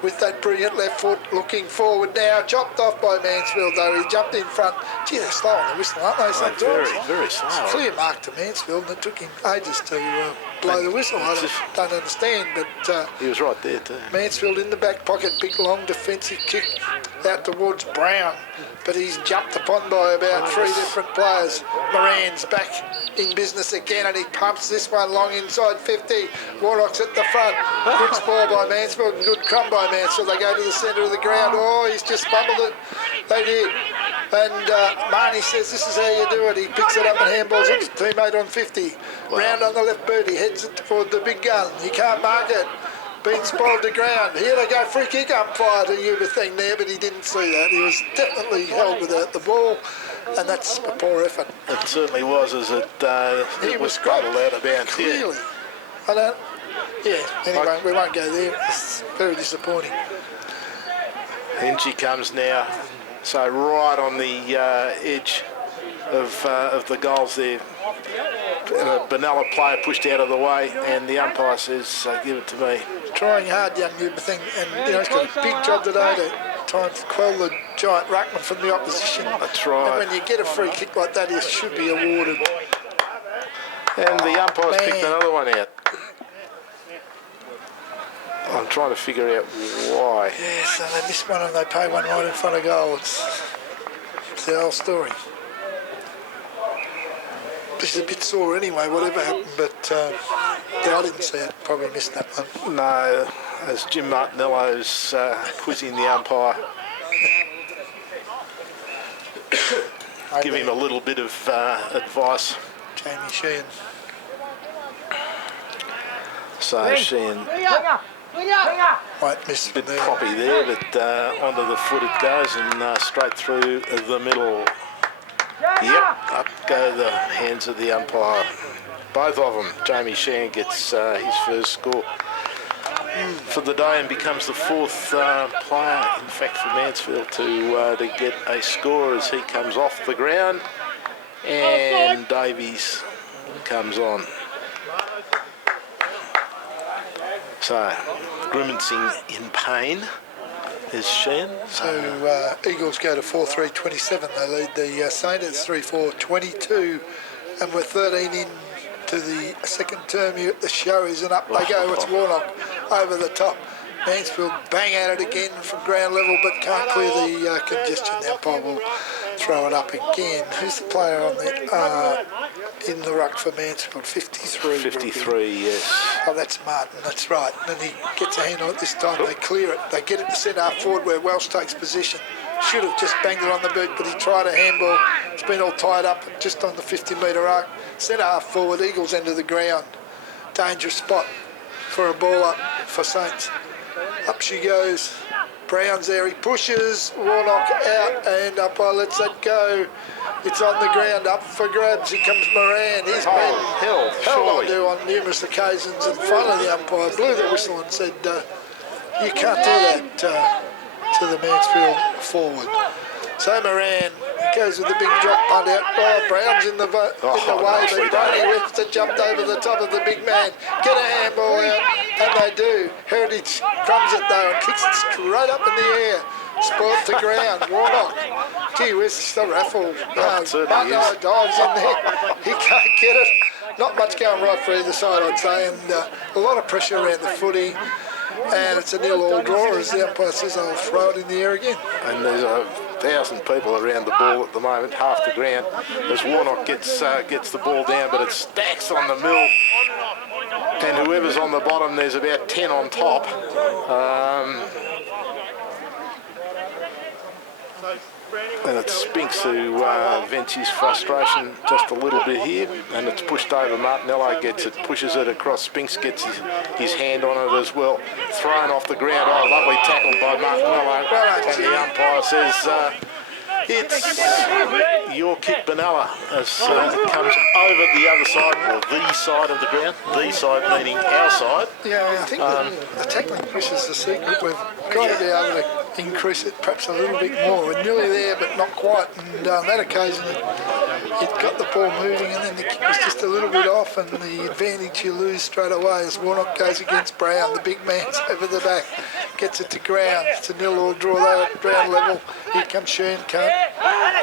With that brilliant left foot looking forward now. Chopped off by Mansfield though. He jumped in front. Gee, they're slow on the whistle, aren't they? Sometimes. Very, very slow. It's a clear mark to Mansfield, and it took him ages to blow the whistle. I don't understand, but he was right there too. Mansfield in the back pocket, big long defensive kick out towards Brown, but he's jumped upon by about three different players. Moran's back in business again, and he pumps this one long inside 50. Warnock's at the front. Good spoil by Mansfield and good crumb by Mansfield. They go to the centre of the ground. Oh, he's just fumbled it. They did. And Marnie says, this is how you do it. He picks it up and handballs it to teammate on 50. Wow. Round on the left boot. He heads it toward the big gun. He can't mark it. Being spoiled to ground. Here they go. Free kick umpire to Uberthang there, but he didn't see that. He was definitely held without the ball. And that's a poor effort. It certainly was, as it was scuttled out of bounds. Clearly. I don't... Yeah, anyway, we won't go there. It's very disappointing. In she comes now. So right on the edge of the goals there. Benalla player pushed out of the way, and the umpire says, give it to me. Trying hard, young Uberthang, and he's got a big job today to try and quell the giant ruckman from the opposition. That's right. And when you get a free kick like that, it should be awarded. And the umpire's picked another one out. I'm trying to figure out why. Yeah, so they miss one and they pay one right in front of goal. It's the whole story. This is a bit sore anyway, whatever happened, but I didn't see it. Probably missed that one. No, as Jim Martinello's quizzing the umpire. Give him a little bit of advice. Jamie Sheehan. So Sheehan... Might miss a bit poppy there, but onto the foot it goes and straight through the middle. Yep, up go the hands of the umpire. both of them. Jamie Sheehan gets his first score for the day and becomes the fourth player, in fact, for Mansfield to get a score as he comes off the ground, and Davies comes on. So, grimacing in pain is Sheehan. So Eagles go to 4-3-27. They lead the Saints. It's 3-4-22, and we're 13 in to the second term here at the shows, and up they go. It's Warnock over the top. Mansfield bang at it again from ground level, but can't clear the congestion. The umpire will throw it up again. Who's the player on the in the ruck for Mansfield? 53. 53, yes. Oh, that's Martin, that's right. And then he gets a hand on it this time. They clear it. They get it to centre half forward where Welsh takes position. Should have just banged it on the boot, but he tried a handball. It's been all tied up just on the 50-metre arc. Centre half forward, Eagles end of the ground. Dangerous spot for a ball up for Saints. Up she goes. Brown's there. He pushes. Warnock out, and umpire lets that go. It's on the ground, up for grabs. Here comes Moran. He's been held onto on numerous occasions, and finally the umpire blew the whistle and said, you can't do that to the Mansfield forward. So Moran goes with the big drop punt out. Oh, Brown's in the way, but Brady Webster jumped over the top of the big man. Get a handball out, and they do. Heritage crumbs it though and kicks it straight up in the air. Spoiled to ground. Warnock. Gee whiz, it's the raffle. Benalla dives in there. He can't get it. Not much going right for either side, I'd say, and a lot of pressure around the footy. And it's a 0-0 draw, as the umpire says. I'll throw it in the air again. And there's 1,000 people around the ball at the moment, half the ground, as Warnock gets the ball down, but it stacks on the mill. And whoever's on the bottom, there's about 10 on top. And it's Spinks who vents his frustration just a little bit here, and it's pushed over. Martinello gets it, pushes it across. Spinks gets his hand on it as well. Thrown off the ground. Oh, lovely tackle by Martinello. And the umpire says it's your kick, Benalla, as it comes over the other side, or the side of the ground. The side meaning our side. Yeah, I think the tackling push is the secret. We've got to be able to increase it perhaps a little bit more. We're nearly there, but not quite. And on that occasion, it got the ball moving, and then the kick was just a little bit off, and the advantage you lose straight away as Warnock goes against Brown. The big man's over the back, gets it to ground. It's a 0-0 draw there at ground level. Here comes Sheen, can't.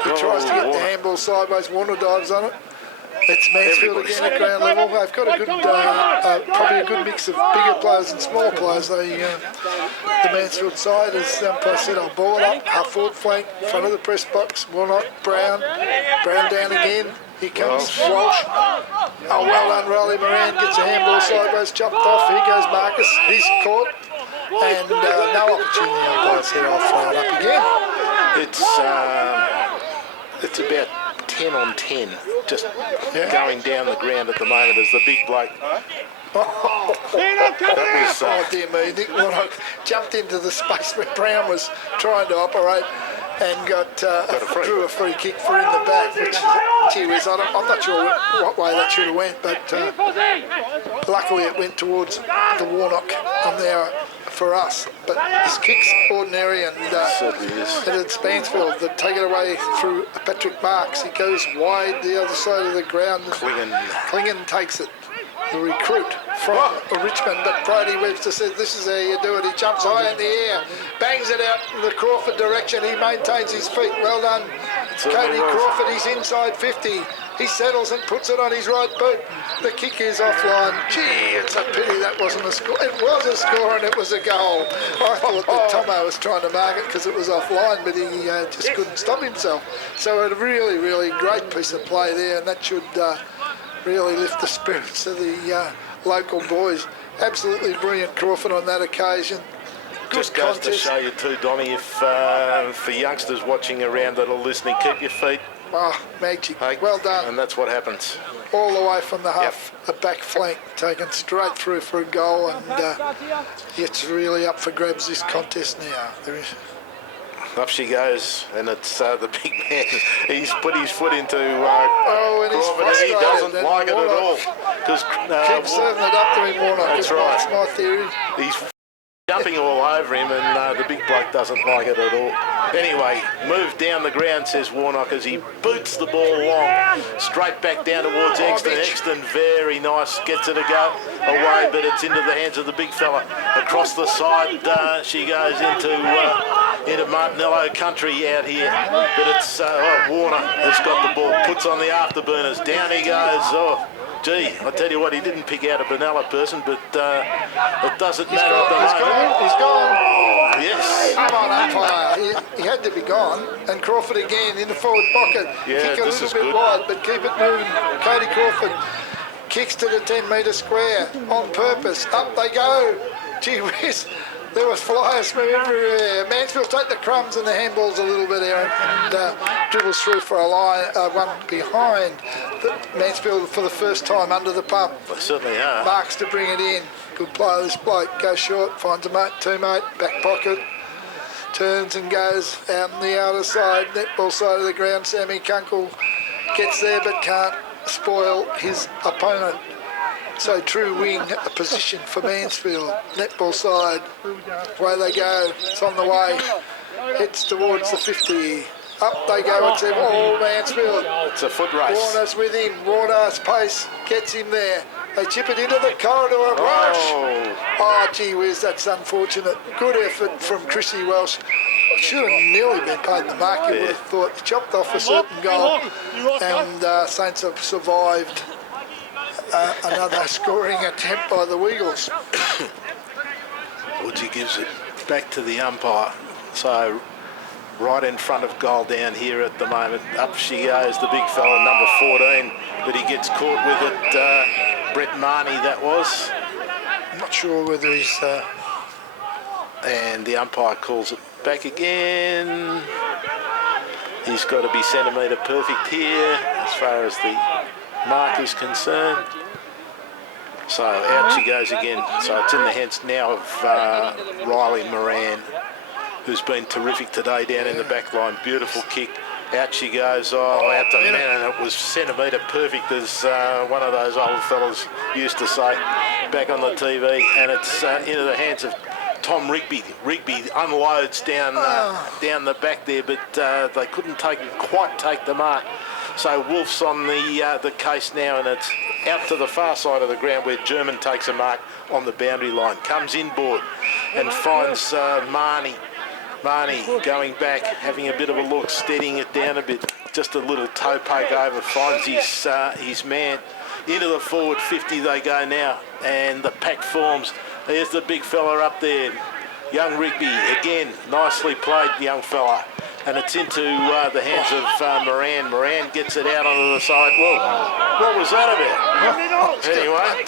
He tries to get the handball sideways. Warner dives on it. It's Mansfield again at ground level. They've got a good, probably a good mix of bigger players and smaller players. The Mansfield side, as the umpire said, I'll ball it up, half forward flank, front of the press box. Warnock, Brown down again. Here comes Walsh. Oh, well done, Riley. Moran gets a handball sideways, chopped off. Here goes Marcus. He's caught. And no opportunity. The umpire said, I'll throw it up again. It's about 10 on 10, just going down the ground at the moment as the big bloke. Oh dear me, Nick Warnock jumped into the space where Brown was trying to operate and drew a free kick for in the back, which, gee whiz, I'm not sure what way that should have went, but luckily it went towards the Warnock on there for us. But his kick's ordinary, and it's Mansfield that take it away through Patrick Marks. He goes wide the other side of the ground. Klingon takes it. The recruit from Richmond, but Brady Webster said, this is how you do it. He jumps high in the air, bangs it out in the Crawford direction. He maintains his feet. Well done, Cody Crawford. He's inside 50. He settles and puts it on his right boot. The kick is offline. Gee, it's a pity that wasn't a score. It was a score and it was a goal. I thought that Tomo was trying to mark it because it was offline, but he just couldn't stop himself. So a really, really great piece of play there, and that should really lift the spirits of the local boys. Absolutely brilliant Crawford on that occasion. Good just goes contest. To show you too, Donnie, if for youngsters watching around that are listening, keep your feet. Oh, magic. Well done. And that's what happens. All the way from the half, the back flank, taken straight through for a goal, and it's really up for grabs this contest now. Up she goes, and it's the big man. He's put his foot into and he's Crawford, and he doesn't frustrated, like it at all. Keep serving it up to him, Warnock. That's right. That's my theory. He's jumping all over him, and the big bloke doesn't like it at all. Anyway, move down the ground, says Warnock, as he boots the ball long, straight back down towards Exton. Exton, very nice, gets it to go away, but it's into the hands of the big fella. Across the side, she goes into Martinello country out here, but it's Warner has got the ball, puts on the afterburners, down he goes. Oh, gee, I tell you what, he didn't pick out a Benalla person, but it doesn't matter at the moment. He's gone. Yes. Come on, umpire. He had to be gone. And Crawford again in the forward pocket. Yeah, Kick a this little is bit good. wide, but keep it moving. Cody Crawford kicks to the 10-metre square on purpose. Up they go. Gee whiz. There was flyers from everywhere. Mansfield take the crumbs and the handballs a little bit, Aaron, and dribbles through for a line, one behind. Mansfield for the first time under the pump. They certainly are. Marks to bring it in. Good play, this bloke. Goes short, finds a teammate, back pocket. Turns and goes out on the outer side, netball side of the ground. Sammy Kunkel gets there but can't spoil his opponent. So true wing a position for Mansfield. Netball side, away they go. It's on the way. Heads towards the 50. Up they go. It's all Mansfield. It's a foot race. Warner's with him. Warner's pace gets him there. They chip it into the corridor. Rush. Oh, gee whiz, that's unfortunate. Good effort from Chrissy Welsh. Should have nearly been paid the mark. You would have thought. Chopped off a certain goal. And Saints have survived another scoring attempt by the Weagles. Woodsy gives it back to the umpire. So right in front of goal down here at the moment. Up she goes, the big fella, number 14, but he gets caught with it. Brett Marnie, that was. I'm not sure whether he's... And the umpire calls it back again. He's got to be centimetre perfect here as far as the mark is concerned. So out she goes again. So it's in the hands now of Riley Moran, who's been terrific today down in the back line. Beautiful kick. Out she goes. Oh, out to man, and it was centimetre perfect, as one of those old fellas used to say back on the TV. And it's into the hands of Tom Rigby. Rigby unloads down the back there, but they couldn't quite take the mark. So Wolf's on the case now, and it's out to the far side of the ground where German takes a mark on the boundary line. Comes inboard and finds Marnie. Marnie going back, having a bit of a look, steadying it down a bit. Just a little toe poke over, finds his man. Into the forward 50 they go now, and the pack forms. There's the big fella up there. Young Rigby, again, nicely played, young fella. And it's into the hands of Moran. Moran gets it out onto the side. Whoa, what was that about? Anyway.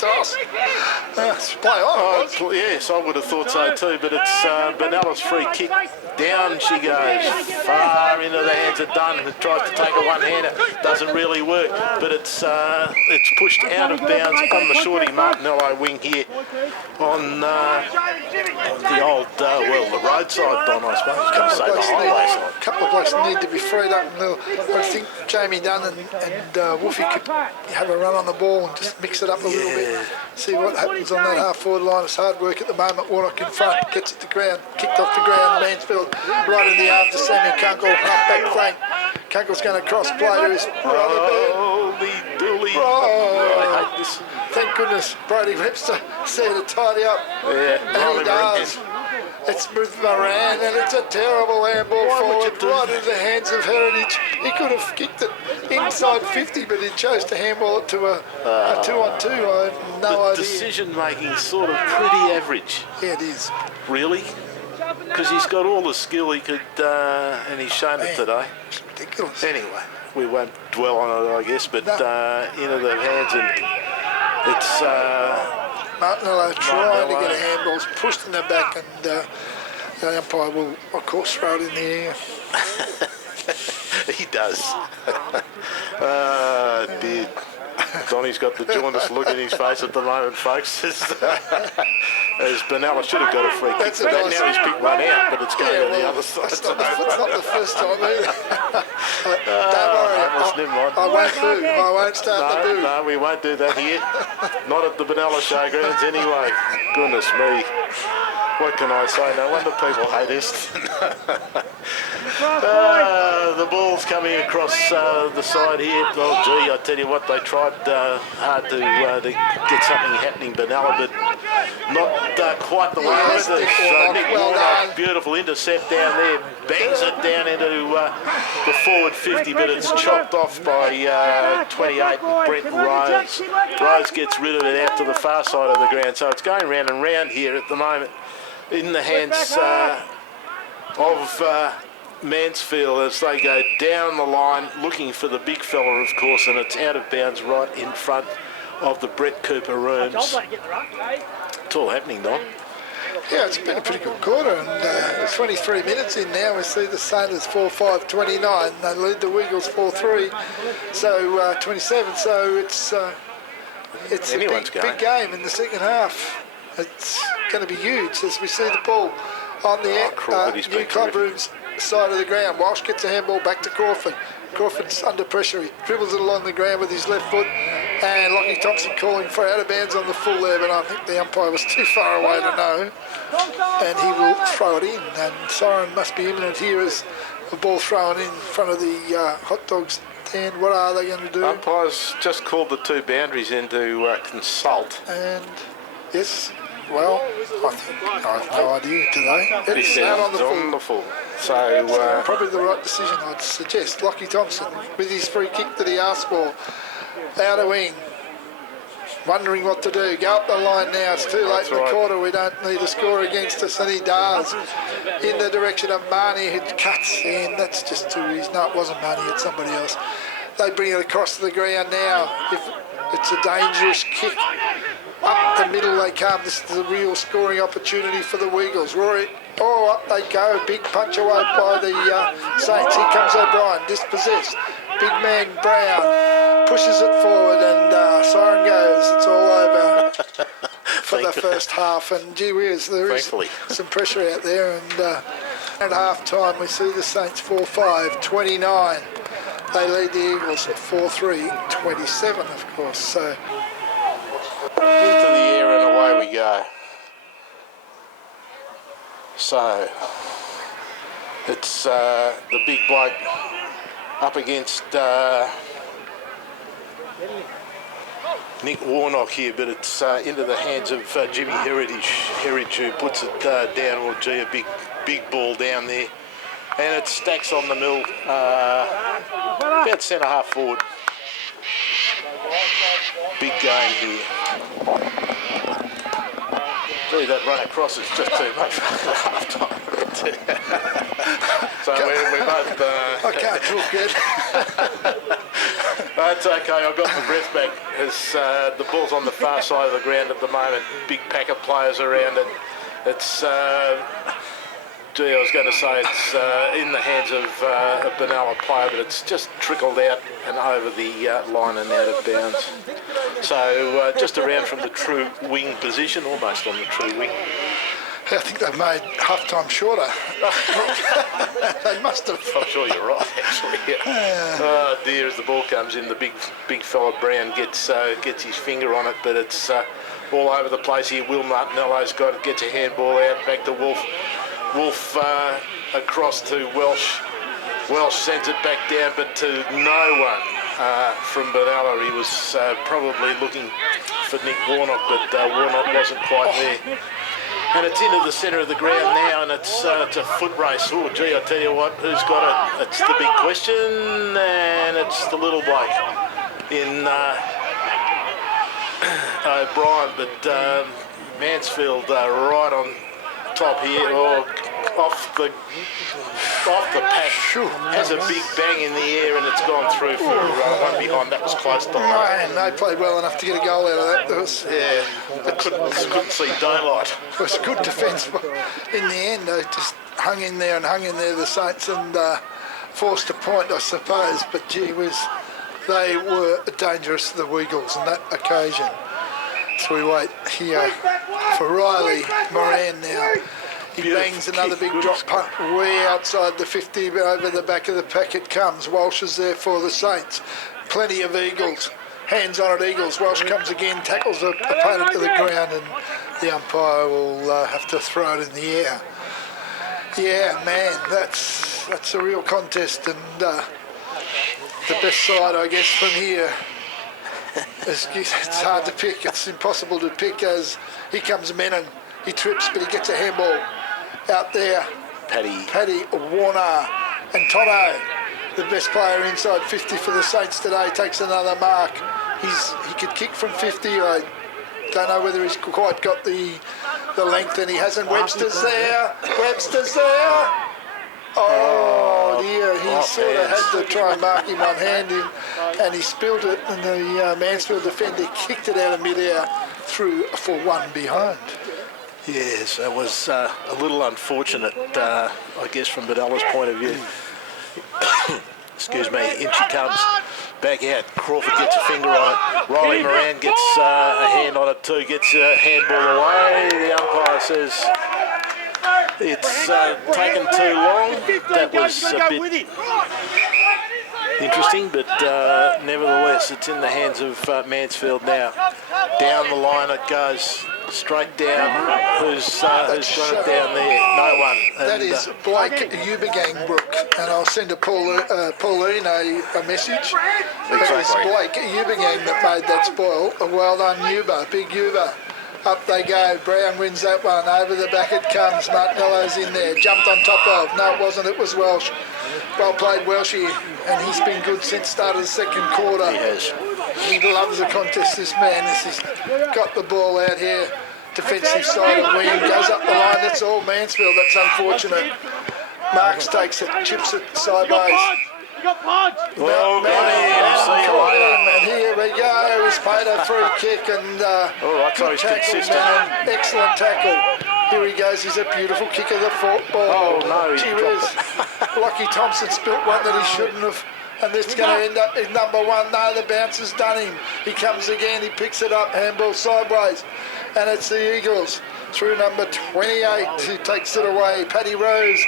Play on. Yes, I would have thought so too, but it's Benalla's free kick. Down she goes, far into the hands of Dunn, who tries to take a one-hander. Doesn't really work, but it's pushed out of bounds on the shorty Martinello wing here on the old, the roadside, Don, I suppose. I was going to say the highway side. A couple of blokes need to be freed up. And I think Jamie Dunn and Wolfie could have a run on the ball and just mix it up a little bit. See what happens on that half-forward line. It's hard work at the moment. Warnock in front, gets it to ground, kicked off the ground. Mansfield right in the arms of Sammy Kunkel, half-back flank. Kunkel's going to cross-play to his brother. The Dooley. I hate this. Thank goodness Brody Webster said to tidy up. Yeah, and he does. It's with Moran, and it's a terrible handball forward right into the hands of Heritage. He could have kicked it inside 50, but he chose to handball it to a 2-on-2. I have no idea. Decision-making sort of pretty average. Yeah, it is. Really? Because he's got all the skill he could, and he's shown it today. It's ridiculous. Anyway, we won't dwell on it, I guess, but into the hands, and it's... Martinello trying to get a handball, it's pushed in the back, and the umpire will, of course, throw it in the air. He does. Dear. Donnie's got the jaundiced look in his face at the moment, folks. as Benalla should have got a free kick for that. Now he's picked one out, but it's going to the other side. It's not the first time either. Don't worry, I won't boo. I won't start the boo. No, we won't do that here. Not at the Benalla Showgrounds anyway. Goodness me. What can I say? No wonder people hate us. The ball's coming across the side here. Oh, gee, I tell you what, they tried hard to get something happening, Benalla, but not quite the way. Nick Warnock, beautiful intercept down there, bangs it down into the forward 50, but it's chopped off by 28, Brent Rose. Rose gets rid of it out to the far side of the ground, so it's going round and round here at the moment in the hands of Mansfield as they go down the line looking for the big fella, of course, and it's out of bounds right in front of the Brett Cooper rooms. It's all happening, Don. Yeah, it's been a pretty good quarter, and 23 minutes in now. We see the Sailors 4-5-29. They lead the Wiggles 4-3, so 27. So it's a big game in the second half. It's going to be huge as we see the ball on the new club room's side of the ground. Walsh gets a handball back to Crawford. Crawford's under pressure. He dribbles it along the ground with his left foot, and Lockie Thompson calling for out of bounds on the full there, but I think the umpire was too far away to know, and he will throw it in, and siren must be imminent here as the ball thrown in front of the hot dogs stand. What are they going to do? Umpires just called the two boundaries in to consult. And yes, well, I think I have no idea today. It's out on the full. So probably the right decision, I'd suggest. Lockie Thompson with his free kick that he asked for, out of wing, wondering what to do. Go up the line now. It's too late in the quarter. We don't need a score against us, and he does. In the direction of Marnie, who cuts in. That's just too easy. No, it wasn't Marnie. It's somebody else. They bring it across the ground now. If it's a dangerous kick. Up the middle they come. This is a real scoring opportunity for the Wiggles. Rory, up they go. Big punch away by the Saints. Here comes O'Brien, dispossessed. Big man Brown pushes it forward, and siren goes. It's all over for the first half. And gee whiz, there is some pressure out there. And at half time, we see the Saints 4-5-29. They lead the Eagles 4-3-27, of course. So into the air and away we go. So it's the big bloke up against Nick Warnock here, but it's into the hands of Jimmy Heritage, who puts it down. Well, gee, a big ball down there, and it stacks on the mill about centre half forward. Big game here. Gee, that run across is just too much for half time. So we're both... I can't talk yet. That's okay, I've got my breath back as the ball's on the far side of the ground at the moment. Big pack of players around it. It's... I was going to say it's in the hands of a Benalla player, but it's just trickled out and over the line and out of bounds. So just around from the true wing position, almost on the true wing. I think they've made half-time shorter. They must have. I'm sure you're right, actually. Yeah. Oh dear, as the ball comes in, the big fella Brown gets his finger on it, but it's all over the place here. Will Martinello's gets a handball out, back to Wolf. Wolf across to Welsh. Welsh sends it back down, but to no one from Benalla. He was probably looking for Nick Warnock, but Warnock wasn't quite there. And it's into the centre of the ground now, and it's a foot race. Oh, gee, I tell you what, who's got it? It's the big question, and it's the little bloke in O'Brien, but Mansfield right on top here, or off the pack, has a big bang in the air, and it's gone through for one behind. That was close to and they played well enough to get a goal out of that. There was, they couldn't see daylight. It was good defence, but in the end they just hung in there, the Saints, and forced a point, I suppose. But gee whiz, they were dangerous to the Wiggles on that occasion. So we wait here for Riley Moran now. He bangs another big drop punt way outside the 50, but over the back of the pack it comes. Walsh is there for the Saints. Plenty of Eagles. Hands on it, Eagles. Walsh comes again, tackles the opponent to the ground, and the umpire will have to throw it in the air. Yeah, man, that's a real contest, and the best side, I guess, from here. It's hard to pick. It's impossible to pick as here comes Menon. He trips, but he gets a handball out there. Paddy Warner and Tono, the best player inside 50 for the Saints today, takes another mark. He could kick from 50. I don't know whether he's quite got the length, and he hasn't. Webster's there. Oh dear, he sort of had to try and mark him one-handed, and he spilled it, and the Mansfield defender kicked it out of mid-air through for one behind. Yes, that was a little unfortunate, I guess, from Benalla's point of view. Excuse me, in she comes, back out. Crawford gets a finger on it. Riley Moran gets a hand on it too, gets a handball away. The umpire says it's taken too long. That was a bit interesting, but nevertheless, it's in the hands of Mansfield now. Down the line it goes. Straight down. Who's got it down there? No one. And that is Blake Eubangang, Brooke, and I'll send Pauline a message. Exactly. That is Blake Eubangang that made that spoil. Well done, Yuba. Big Yuba. Up they go. Brown wins that one. Over the back it comes. Martinello's in there. Jumped on top of. No, it wasn't. It was Welsh. Well played, Welshie. And he's been good since start of the second quarter. He has. He loves the contest, this man. He's got the ball out here. Defensive side of wing. Goes up the line. That's all Mansfield. That's unfortunate. Marks takes it. Chips it sideways. Well, and here we go. He's played a free kick, and all right, so he's consistent. Man. Excellent tackle. Here he goes. He's a beautiful kick of the football. Oh no! Gee whiz. Lockie Thompson spilt one that he shouldn't have. And this is going to end up in number one. No, the bounce has done him. He comes again. He picks it up. Handball sideways. And it's the Eagles through number 28 who takes it away. Paddy Rose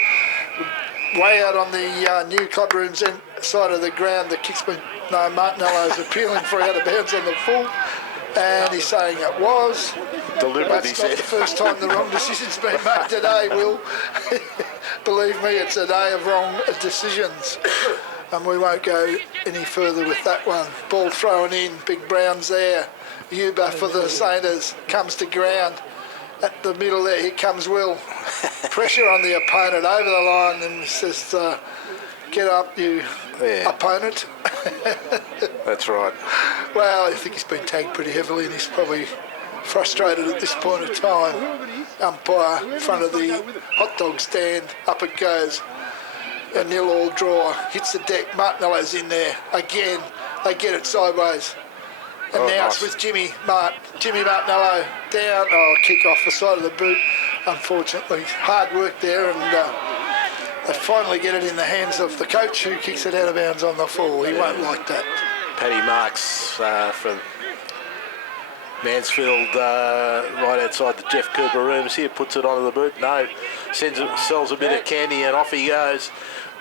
way out on the new club room's side of the ground. The kick's been... No, Martinello's appealing for out of bounds on the full. And he's saying it was. Deliberate, he said. That's not the first time the wrong decision's been made today, Will. Believe me, it's a day of wrong decisions. And we won't go any further with that one. Ball thrown in, Big Brown's there. Yuba for the Saints comes to ground. At the middle there, here comes Will. Pressure on the opponent over the line, and says, get up, you opponent. That's right. Well, I think he's been tagged pretty heavily, and he's probably frustrated at this point of time. Umpire in front of the hot dog stand, up it goes. A 0-0 draw, hits the deck. Martinello's in there again. They get it sideways, and now it's with Jimmy Martinello down. Oh, kick off the side of the boot. Unfortunately, hard work there, and they finally get it in the hands of the coach, who kicks it out of bounds on the full. He won't like that. Paddy Marks from Mansfield, right outside the Jeff Cooper rooms here, puts it onto the boot. No, sells a bit of candy, and off he goes.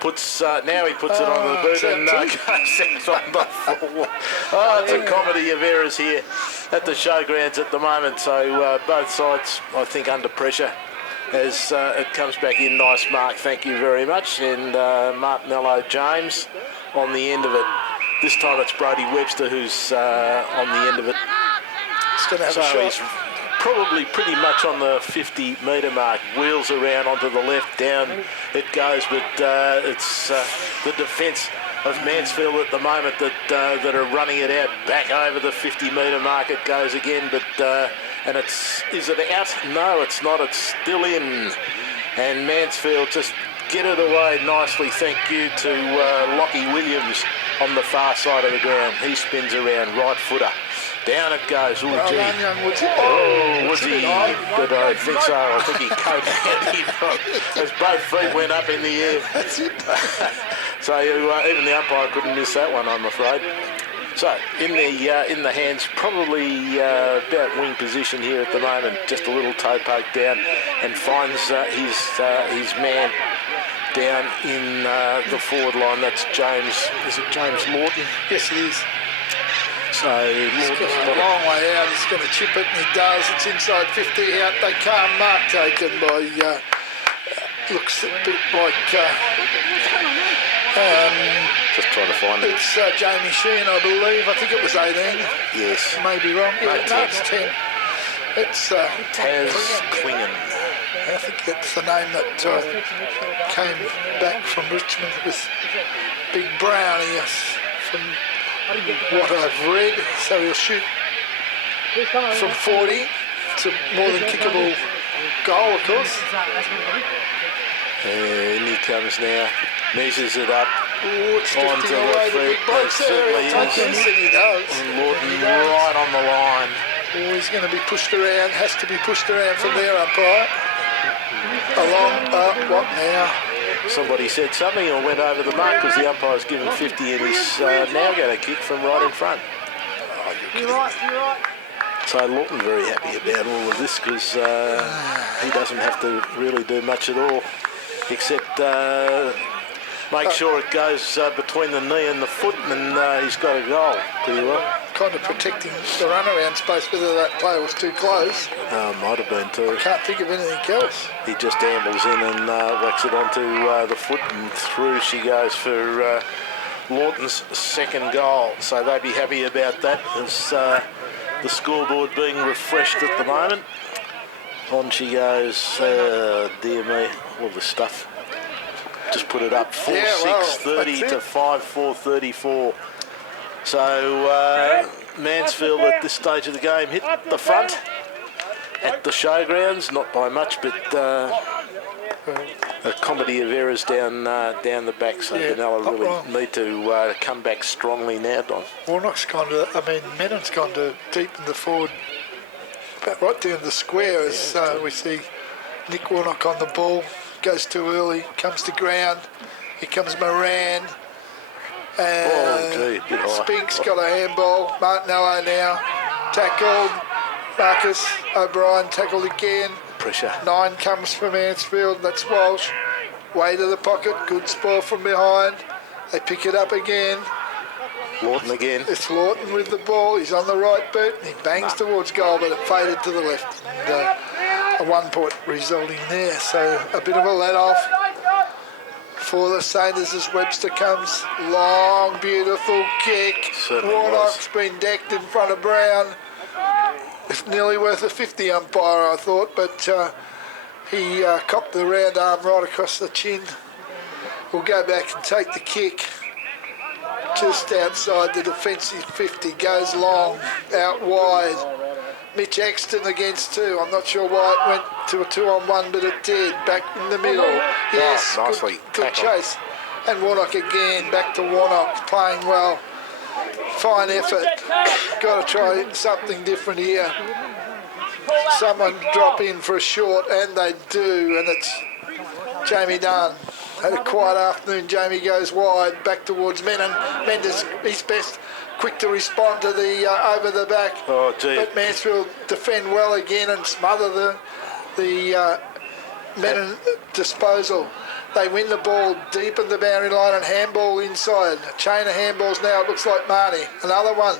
Now he puts it onto the boot and goes out on the floor. Oh, it's a comedy of errors here at the Showgrounds at the moment. So both sides, I think, under pressure as it comes back in. Nice mark, thank you very much. And Martinello James on the end of it. This time it's Brodie Webster who's on the end of it. It's going to have a shot. He's probably pretty much on the 50-metre mark. Wheels around onto the left, down it goes, but it's the defence of Mansfield at the moment that are running it out back over the 50-metre mark. It goes again, but and is it out? No, it's not. It's still in, and Mansfield just get it away nicely. Thank you to Lockie Williams on the far side of the ground. He spins around, right footer. Down it goes. Well done, young Woodsy. Woodsy. But I think so. I think he came as both feet went up in the air. That's it. So even the umpire couldn't miss that one, I'm afraid. So in the hands, probably about wing position here at the moment. Just a little toe poke down, and finds his man down in the forward line. That's James. Is it James Lawton? Yes, it is. So He's got a long way out. He's going to chip it, and he does. It's inside 50 out. They can't mark taken by. Looks a bit like. Just trying to find it. It's Jamie Sheehan, I believe. I think it was 18. Yes. Maybe wrong. No, No, it's 10. It's Taz Klingen. I think that's the name that came back from Richmond with Big Brown, yes, from what I've read. So he'll shoot from 40 to more than kickable goal, of course. And he comes now, measures it up. Oh, it's onto drifting the away. The feet. big blokes there. He'll take this, and he does. And Lawton right on the line. Oh, he's going to be pushed around, has to be pushed around from there, umpire. Along, what now? Somebody said something or went over the mark because the umpire's given 50 and he's now going to kick from right in front. Oh, you're right. So Lawton very happy about all of this because he doesn't have to really do much at all except make sure it goes between the knee and the foot, and he's got a goal pretty well. Kind of protecting the runaround space, whether that player was too close. Might have been too. I can't think of anything else. He just ambles in and whacks it onto the foot, and through she goes for Lawton's second goal. So they'd be happy about that as the scoreboard being refreshed at the moment. On she goes, dear me, all the stuff. Just put it up 4-6-30 to 5-4-34. So Mansfield at this stage of the game hit the front at the Showgrounds, not by much, but a comedy of errors down the back. So Benalla really need to come back strongly now, Don. Warnock's gone to, Mennon's gone to deepen the forward, about right down the square as we see Nick Warnock on the ball. Goes too early, comes to ground. Here comes Moran. Spink's got a handball. Martinello now tackled. Marcus O'Brien tackled again. Pressure. 9 comes from Mansfield. That's Walsh. Way to the pocket. Good spoil from behind. They pick it up again. Lawton again. It's Lawton with the ball. He's on the right boot. He bangs towards goal, but it faded to the left. And, a 1 point resulting there. So a bit of a let off for the Saints as Webster comes. Long, beautiful kick. Warnock's been decked in front of Brown. It's nearly worth a 50 umpire, I thought, but he copped the round arm right across the chin. We'll go back and take the kick. Just outside the defensive 50, goes long, out wide. Mitch Exton against 2. I'm not sure why it went to a 2-on-1, but it did. Back in the middle. Yes, nicely good chase. And Warnock again, back to Warnock, playing well. Fine effort. Got to try something different here. Someone drop in for a short, and they do, and it's Jamie Dunn. Had a quiet afternoon. Jamie goes wide, back towards Menon. Mendes, his best. Quick to respond to the over the back. Oh, gee. But Mansfield defend well again and smother the Menon disposal. They win the ball deep in the boundary line and handball inside. A chain of handballs now, it looks like Marnie. Another one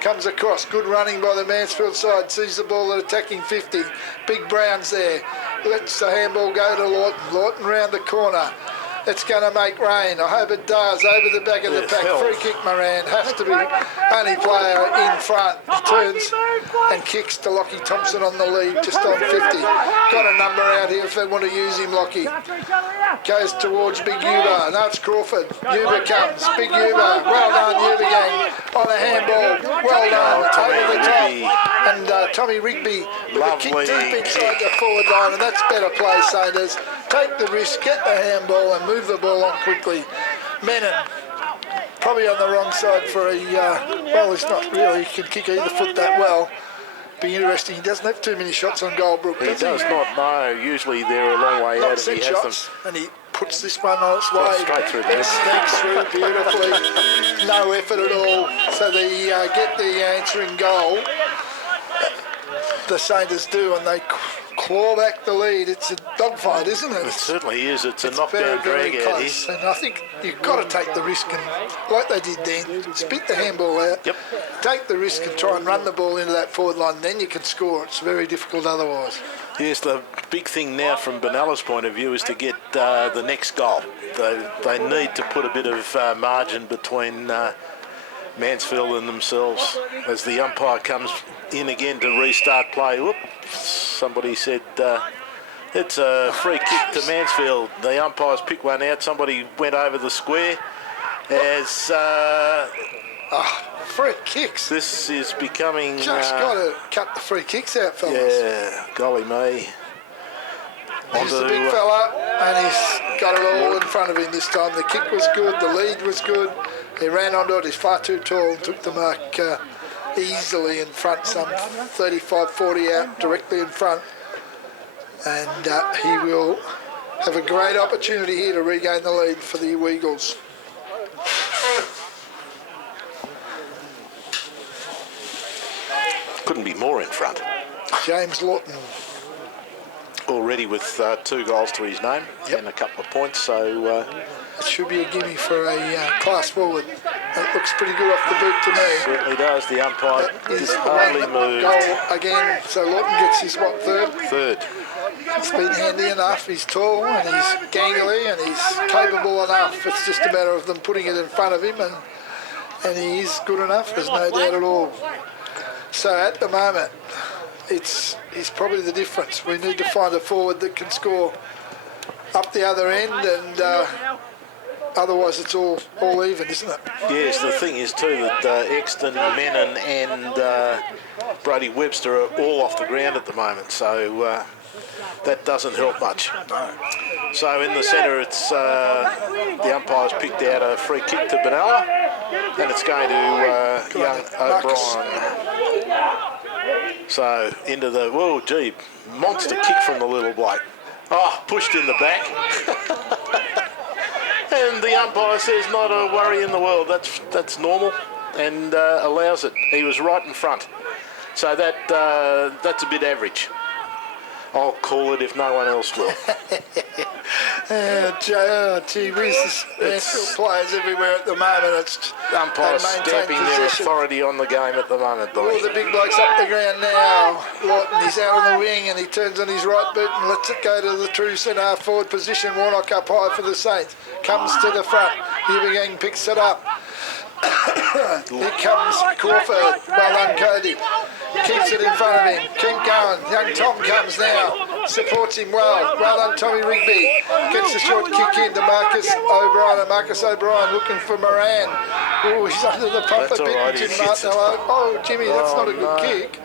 comes across. Good running by the Mansfield side. Sees the ball at attacking 50. Big Brown's there. Lets the handball go to Lawton. Lawton round the corner. It's going to make rain. I hope it does. Over the back of the pack. Free kick, Moran. Has to be only player in front. Turns and kicks to Lockie Thompson on the lead, just on 50. Got a number out here if they want to use him, Lockie. Goes towards Big Uber. No, it's Crawford. Uber comes. Big Uber. Well done, Uber gang. On a handball. Well done. Over the top. And Tommy Rigby with a kick deep inside the forward line. And that's better play, Saints. Take the risk, get the handball and move the ball on quickly. Menon, probably on the wrong side for a, well, it's not really, he can kick either foot that well. Be interesting, he doesn't have too many shots on goal, Brooke, He does not, no. Usually they're a long way out if he has them. And he puts this one on its way. Straight through It sneaks through beautifully. No effort at all. So they get the answering goal. The Saints do, and they claw back the lead. It's a dogfight, isn't it? It certainly is. It's a very, knockdown very drag out here. close. And I think you've got to take the risk and, like they did then, spit the handball out. Yep. Take the risk and try and run the ball into that forward line. Then you can score. It's very difficult otherwise. Yes, the big thing now from Benalla's point of view is to get the next goal. They need to put a bit of margin between Mansfield and themselves as the umpire comes in again to restart play. Whoop, somebody said it's a free kick to Mansfield. The umpires picked one out. Somebody went over the square as free kicks. this is becoming... Just got to cut the free kicks out, fellas. Yeah, golly me. He's the big fella, and he's got it all in front of him this time. The kick was good, the lead was good. He ran onto it, he's far too tall and took the mark easily in front, some 35, 40 out, directly in front. And he will have a great opportunity here to regain the lead for the Eagles. Couldn't be more in front. James Lawton. Already with 2 goals to his name and a couple of points, so... it should be a gimme for a class forward. That looks pretty good off the boot to me. Certainly does. The umpire Is is hardly moved. Goal again, so Lawton gets his, third? Third. He's been handy enough, he's tall and he's gangly and he's capable enough. It's just a matter of them putting it in front of him, and he is good enough, there's no doubt at all. So at the moment, he's probably the difference. We need to find a forward that can score up the other end, and otherwise it's all even, isn't it? Yes, the thing is too that Exton, Menon and Brady Webster are all off the ground at the moment, so that doesn't help much. So in the centre, it's the umpires picked out a free kick to Benalla, and it's going to young O'Brien. So into the, whoa, gee, monster kick from the little bloke. Oh, pushed in the back. And the umpire says not a worry in the world. That's normal, and allows it. He was right in front. So that's a bit average. I'll call it if no one else will. Gee whiz, there's players everywhere at the moment. It's umpires stamping their authority on the game at the moment, boy. All the big blokes up the ground now. Lawton, he's out on the wing and he turns on his right boot and lets it go to the true centre forward position. Warnock up high for the Saints. Comes to the front. Hubergang picks it up. Here comes Crawford. Well done, Cody. Keeps it in front of him. Keep going. Young Tom comes now. Supports him well. Well done, Tommy Rigby. Gets a short kick in to Marcus O'Brien. And Marcus O'Brien looking for Moran. Oh, he's under the pump a bit. Jim Martinello. Oh, Jimmy, that's not a good kick.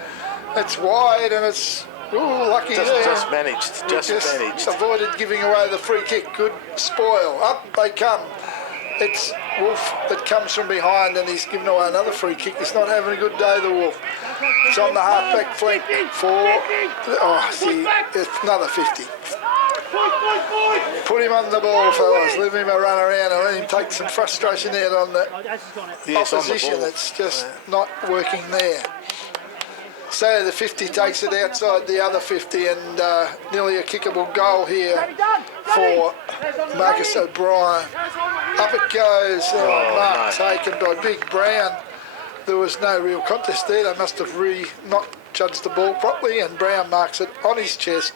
It's wide and it's... Oh, lucky there. Just managed. Just managed. Avoided giving away the free kick. Good spoil. Up they come. It's Wolf that comes from behind and he's given away another free kick. He's not having a good day, the Wolf. It's on the half-back flank for... Oh, see, it's another 50. Put him on the ball, fellas. Leave him a run around and let him take some frustration out on the opposition. It's just not working there. So the 50 takes it outside the other 50 and nearly a kickable goal here for Marcus O'Brien. Up it goes. Mark taken by Big Brown. There was no real contest there. They must have not judged the ball properly, and Brown marks it on his chest.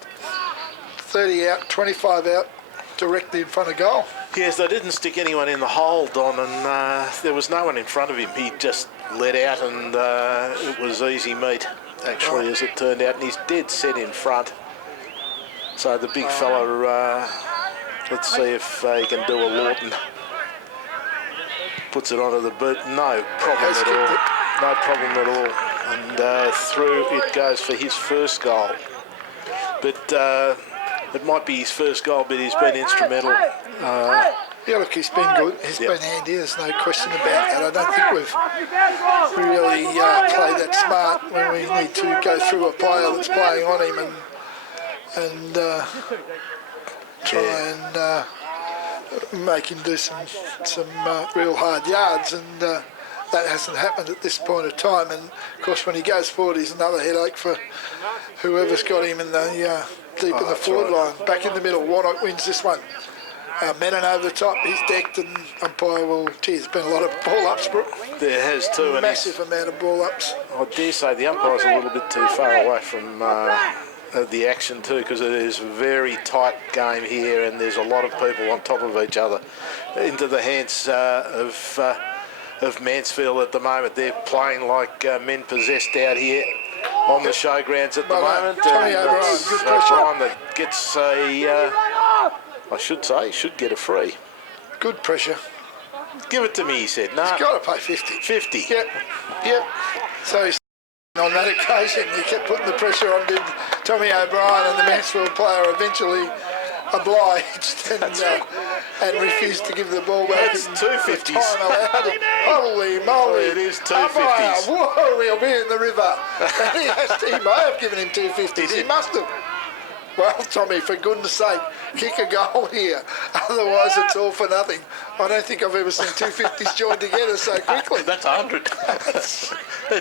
30 out, 25 out, directly in front of goal. Yes, they didn't stick anyone in the hole, Don, and there was no one in front of him. He just let out and it was easy meat, actually, as it turned out, and he's dead set in front. So the big fella, let's see if he can do a Lawton. Puts it onto the boot, no problem at all. No problem at all. And through it goes for his first goal. But it might be his first goal, but he's been instrumental. Yeah, look, he's been good. He's been handy. There's no question about that. I don't think we've really played that smart when we need to go through a player that's playing on him and try and make him do some real hard yards, and that hasn't happened at this point of time. And of course, when he goes forward, he's another headache for whoever's got him in the deep in the forward line. Back in the middle, Warnock wins this one. Menon over the top, he's decked, and umpire will. Gee, there's been a lot of ball ups, Brooke. There has too. Massive amount of ball ups. I dare say the umpire's a little bit too far away from the action too, because it is a very tight game here, and there's a lot of people on top of each other. Into the hands of Mansfield at the moment. They're playing like men possessed out here on the showgrounds at the moment. Tommy O'Brien, good pressure. O'Brien that gets a, I should say, should get a free. Good pressure. Give it to me, he said. No. He's got to pay 50. 50. Yep. So he's on that occasion, he kept putting the pressure on, did Tommy O'Brien, and the Mansfield player eventually obliged and refused to give the ball back. It's 250s. Holy moly. It is 250s. Whoa, we'll be in the river. And he may have given him 250s. He must have. Well, Tommy, for goodness sake, kick a goal here. Otherwise, it's all for nothing. I don't think I've ever seen 250s joined together so quickly. That's 100. That's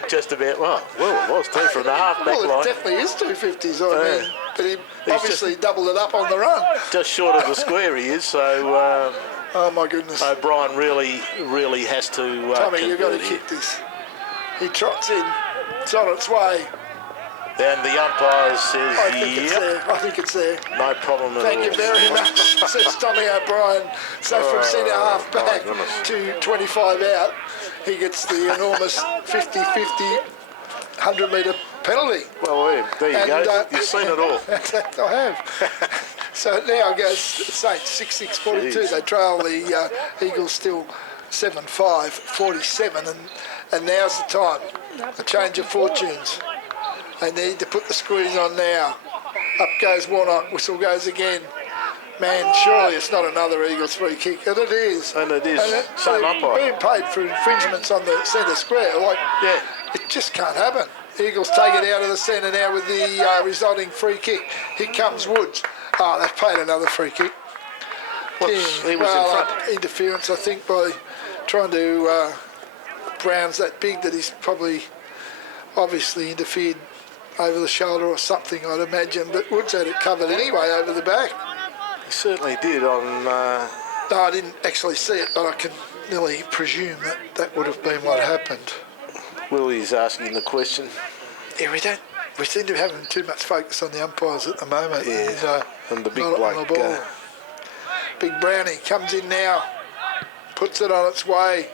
just about, well, it was 2 from the half back line. Well, it definitely is 250s, I mean. But he obviously doubled it up on the run. Just short of the square he is, so... oh, my goodness. O'Brien really has to... Tommy, you've got to kick this. He trots in. It's on its way. And the umpire says, I think it's there. No problem at all. Thank you very much, says Tommy O'Brien. So from centre half back to 25 out, he gets the enormous 50-50 100-metre penalty. Well, there you go. You've seen it all. I have. So now goes Saints 6-6-42. They trail the Eagles still 7-5, 47, and now's the time. A change of fortunes. They need to put the squeeze on now. Up goes Warnock, whistle goes again. Man, surely it's not another Eagles free kick. And it is. And it is. Same umpire. Being paid for infringements on the centre square, it just can't happen. Eagles take it out of the centre now with the resulting free kick. Here comes Woods. Oh, they've paid another free kick. He was in front. Interference, I think, by trying to... Brown's that big that he's probably obviously interfered over the shoulder or something, I'd imagine, but Woods had it covered anyway over the back. He certainly did on... No, I didn't actually see it, but I can nearly presume that would have been what happened. Willie's asking the question. Yeah, we seem to be having too much focus on the umpires at the moment. Yeah, and the big bloke. Big Brownie comes in now, puts it on its way.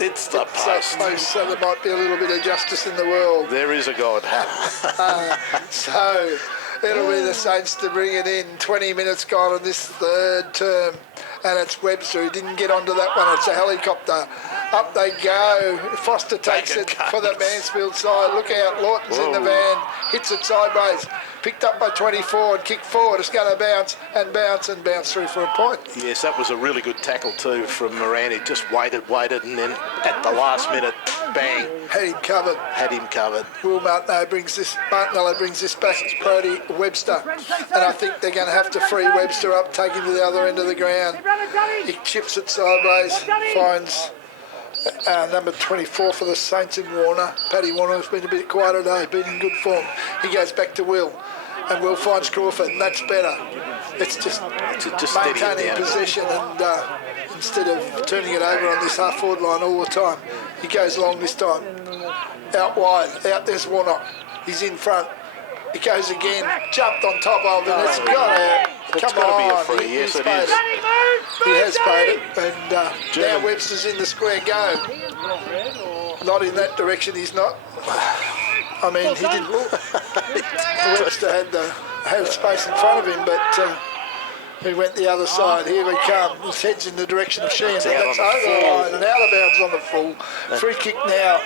It's the post. So there might be a little bit of justice in the world. There is a God. So it'll be the Saints to bring it in. 20 minutes gone on this third term. And it's Webster. He didn't get onto that one. It's a helicopter. Up they go. Foster takes it for the Mansfield side. Look out. Lawton's in the van. Hits it sideways. Picked up by 24 and kicked forward. It's going to bounce and bounce and bounce through for a point. Yes, that was a really good tackle too from Moran. He just waited, and then at the last minute, bang. Had him covered. Will Martinello brings this back to Brodie Webster. And I think they're going to have to free Webster up, take him to the other end of the ground. He chips it sideways, finds number 24 for the Saints in Warner. Paddy Warner has been a bit quiet today, been in good form. He goes back to Will, and Will finds Crawford, and that's better. It's just maintaining possession, and instead of turning it over on this half-forward line all the time, he goes long this time. Out wide, out there's Warnock. He's in front. He goes again, jumped on top of it, and it's got to come on. Be a free. Yes, it is. He has paid it, and now Webster's in the square go. Not in that direction, he's not. I mean, he didn't look. Webster had space in front of him, but he went the other side. Here we come. His head's in the direction of Sheehan, but that's over the line and out of bounds on the full. Free kick now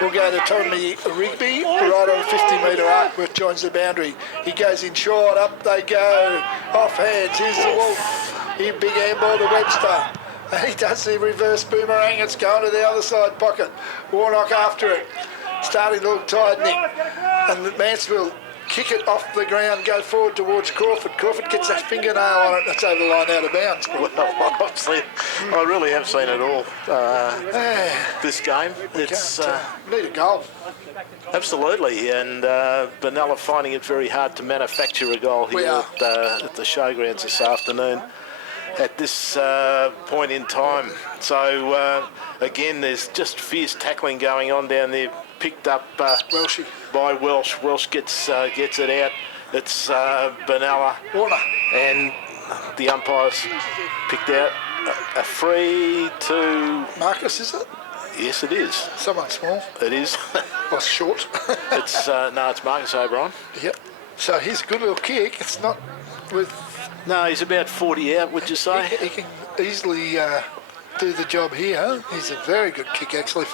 will go to Tommy Rigby, right on the 50-metre arc, which joins the boundary. He goes in short, up they go, off hands. Here's the Wolf. He big handball to Webster. And he does the reverse boomerang. It's going to the other side pocket. Warnock after it. Starting to look tight, Nick. And Mansfield kick it off the ground, go forward towards Crawford. Crawford gets a fingernail on it, and it's over the line out of bounds. Well, I really have seen it all this game. It's need a goal. Absolutely, and Benalla finding it very hard to manufacture a goal here at the Showgrounds this afternoon at this point in time. So, again, there's just fierce tackling going on down there, picked up by Welsh. Welsh gets it out. It's Benalla. Warner. And the umpires picked out a free to... Marcus, is it? Yes, it is. Someone small. It is. Or short. It's Marcus O'Brien. Yep. So he's a good little kick. It's not with... No, he's about 40 out, would you say? He can easily do the job here. He's a very good kick, actually.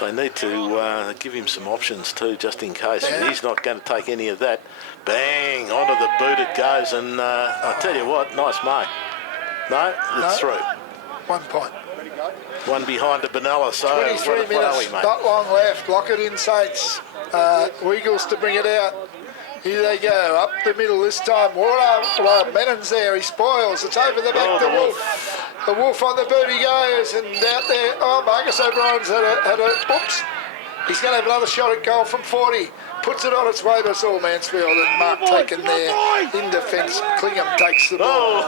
They need to give him some options too, just in case. Yeah. He's not going to take any of that. Bang! Onto the boot it goes, and I tell you what, nice mark. No, it's through. 1 point. One behind to Benalla, so 23 minutes, not long left. Lock it in, Saints. Wiggles to bring it out. Here they go, up the middle this time. Warner, Mennon's there, he spoils. It's over the back to Wolf. The Wolf on the boot he goes, and out there, Marcus O'Brien's had a oops. He's going to have another shot at goal from 40. Puts it on its way, but it's all Mansfield, and Mark taken there in defence. Klingham takes the ball.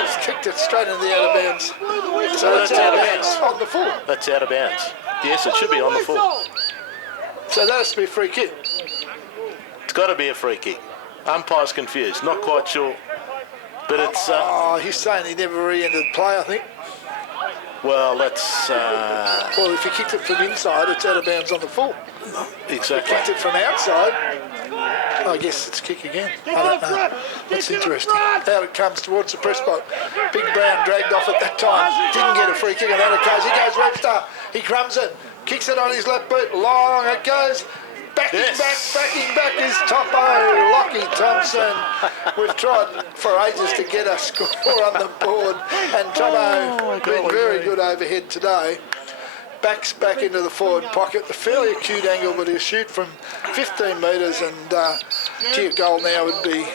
He's kicked it straight into the out of bounds. So that's out of bounds on the full. That's out of bounds. Yes, it should be on the full. So that has to be a free kick. It's got to be a free kick. Umpire's confused, not quite sure. But it's... he's saying he never re-entered play, I think. Well, that's... Well, if he kicked it from inside, it's out of bounds on the full. Exactly. If he kicked it from outside, I guess it's kick again. I don't know. That's interesting. Out it comes towards the press box. Big Brown dragged off at that time. Didn't get a free kick on that occasion. He goes Webster. He crumbs it. Kicks it on his left boot. Long it goes. Backing back is Topo, Lockie Thompson. We've tried for ages to get a score on the board, and Topo been very good overhead today. Backs back into the forward pocket, a fairly acute angle, but he'll shoot from 15 metres, and a goal now would be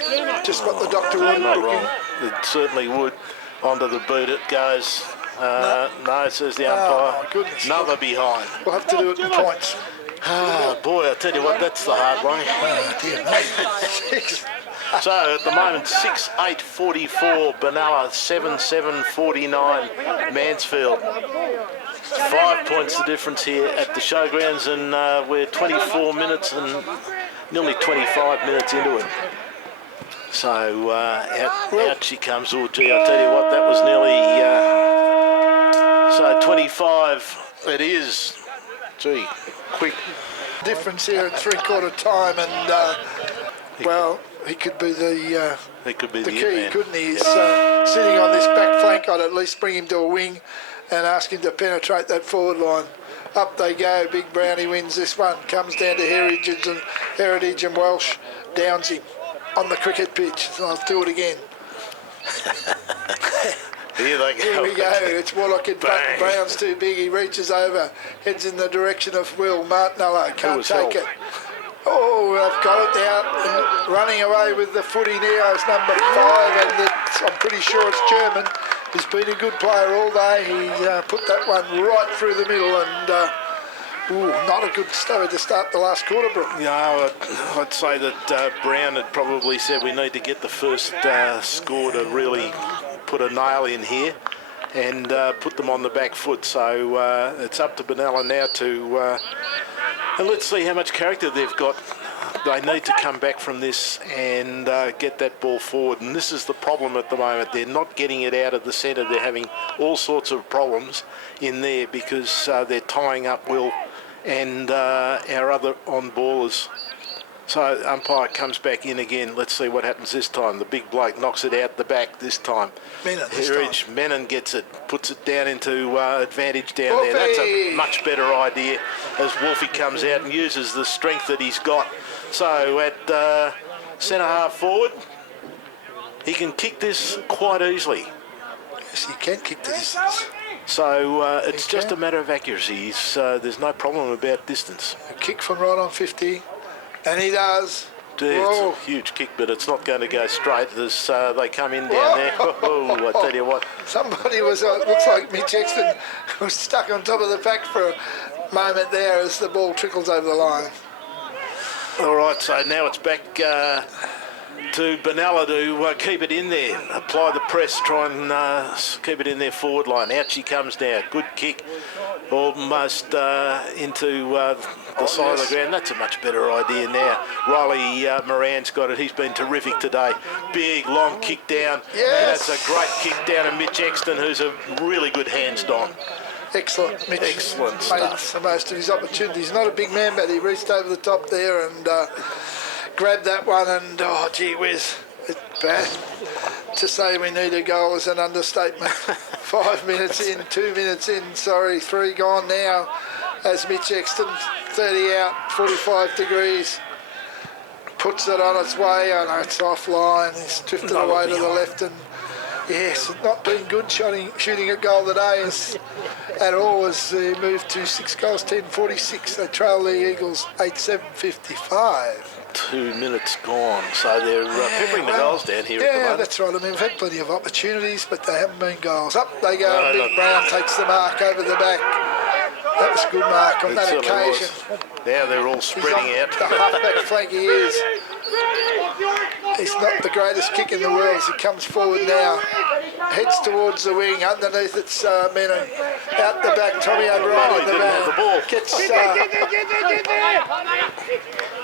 just what the doctor would. Not wrong. It certainly would. Onto the boot it goes. No, says the umpire. Oh, goodness. Another behind. We'll have to do it in points. Boy, I tell you what, that's the hard one. So at the moment, 6-8-44 Benalla, 7-7-49 Mansfield. 5 points the difference here at the Showgrounds, and we're 24 minutes and nearly 25 minutes into it. So out she comes. Oh, gee, I tell you what, that was nearly... so 25 it is. Gee, quick. Difference here at three-quarter time, and well, he could be the key, man. couldn't he? He's sitting on this back flank. I'd at least bring him to a wing and ask him to penetrate that forward line. Up they go. Big Brownie wins this one. Comes down to Heritage and Welsh downs him on the cricket pitch. So I'll do it again. Here they go. Here we go. It's Warlock in front. Brown's too big. He reaches over, heads in the direction of Will. Martinello can't take it. Oh, they've got it now. And running away with the footy now is number 5, and I'm pretty sure it's German. He's been a good player all day. He put that one right through the middle, and not a good stutter to start the last quarter, Brooke. No, I'd say that Brown had probably said we need to get the first score to really put a nail in here and put them on the back foot. So it's up to Benalla now to... and let's see how much character they've got. They need to come back from this and get that ball forward. And this is the problem at the moment. They're not getting it out of the centre. They're having all sorts of problems in there because they're tying up Will and our other on-ballers. So umpire comes back in again. Let's see what happens this time. The big bloke knocks it out the back this time. Menon gets it, puts it down into advantage down there. That's a much better idea as Wolfie comes out and uses the strength that he's got. So at centre half forward, he can kick this quite easily. Yes, he can kick the distance. So it's just a matter of accuracy. There's no problem about distance. A kick from right on 50. And he does. It's a huge kick, but it's not going to go straight as they come in down there. Oh, I tell you what. Somebody was, looks like Mitch Exton was stuck on top of the pack for a moment there as the ball trickles over the line. All right, so now it's back to Benalla to keep it in there. Apply the press, try and keep it in their forward line. Out she comes now. Good kick. Almost into the side of the ground. That's a much better idea now. Riley Moran's got it. He's been terrific today. Big, long kick down. Yes. That's a great kick down to Mitch Exton, who's a really good hand-on. Excellent, Mitch. Excellent stuff. Made the most of his opportunities. Not a big man, but he reached over the top there and grabbed that one. And, oh, gee whiz, it's bad. To say we need a goal is an understatement. 5 minutes in, 2 minutes in, 3 gone now. As Mitch Exton, 30 out, 45 degrees, puts it on its way. I know it's offline. He's drifted away to the left, and yes, not been good shooting at goal today at all as they move to 6 goals, 10-46. They trail the Eagles 8-7-55. 2 minutes gone, so they're peppering the goals down here at the moment. Yeah, that's right. I mean, we've had plenty of opportunities, but they haven't been goals. Up they go. Big Brown takes the mark over the back. That was a good mark on that occasion. Now they're all spreading out. The halfback flank he is. He's not the greatest kick in the world as he comes forward now. Heads towards the wing. Underneath it's Menon. Out the back, Tommy O'Brien in the back. The ball. Gets...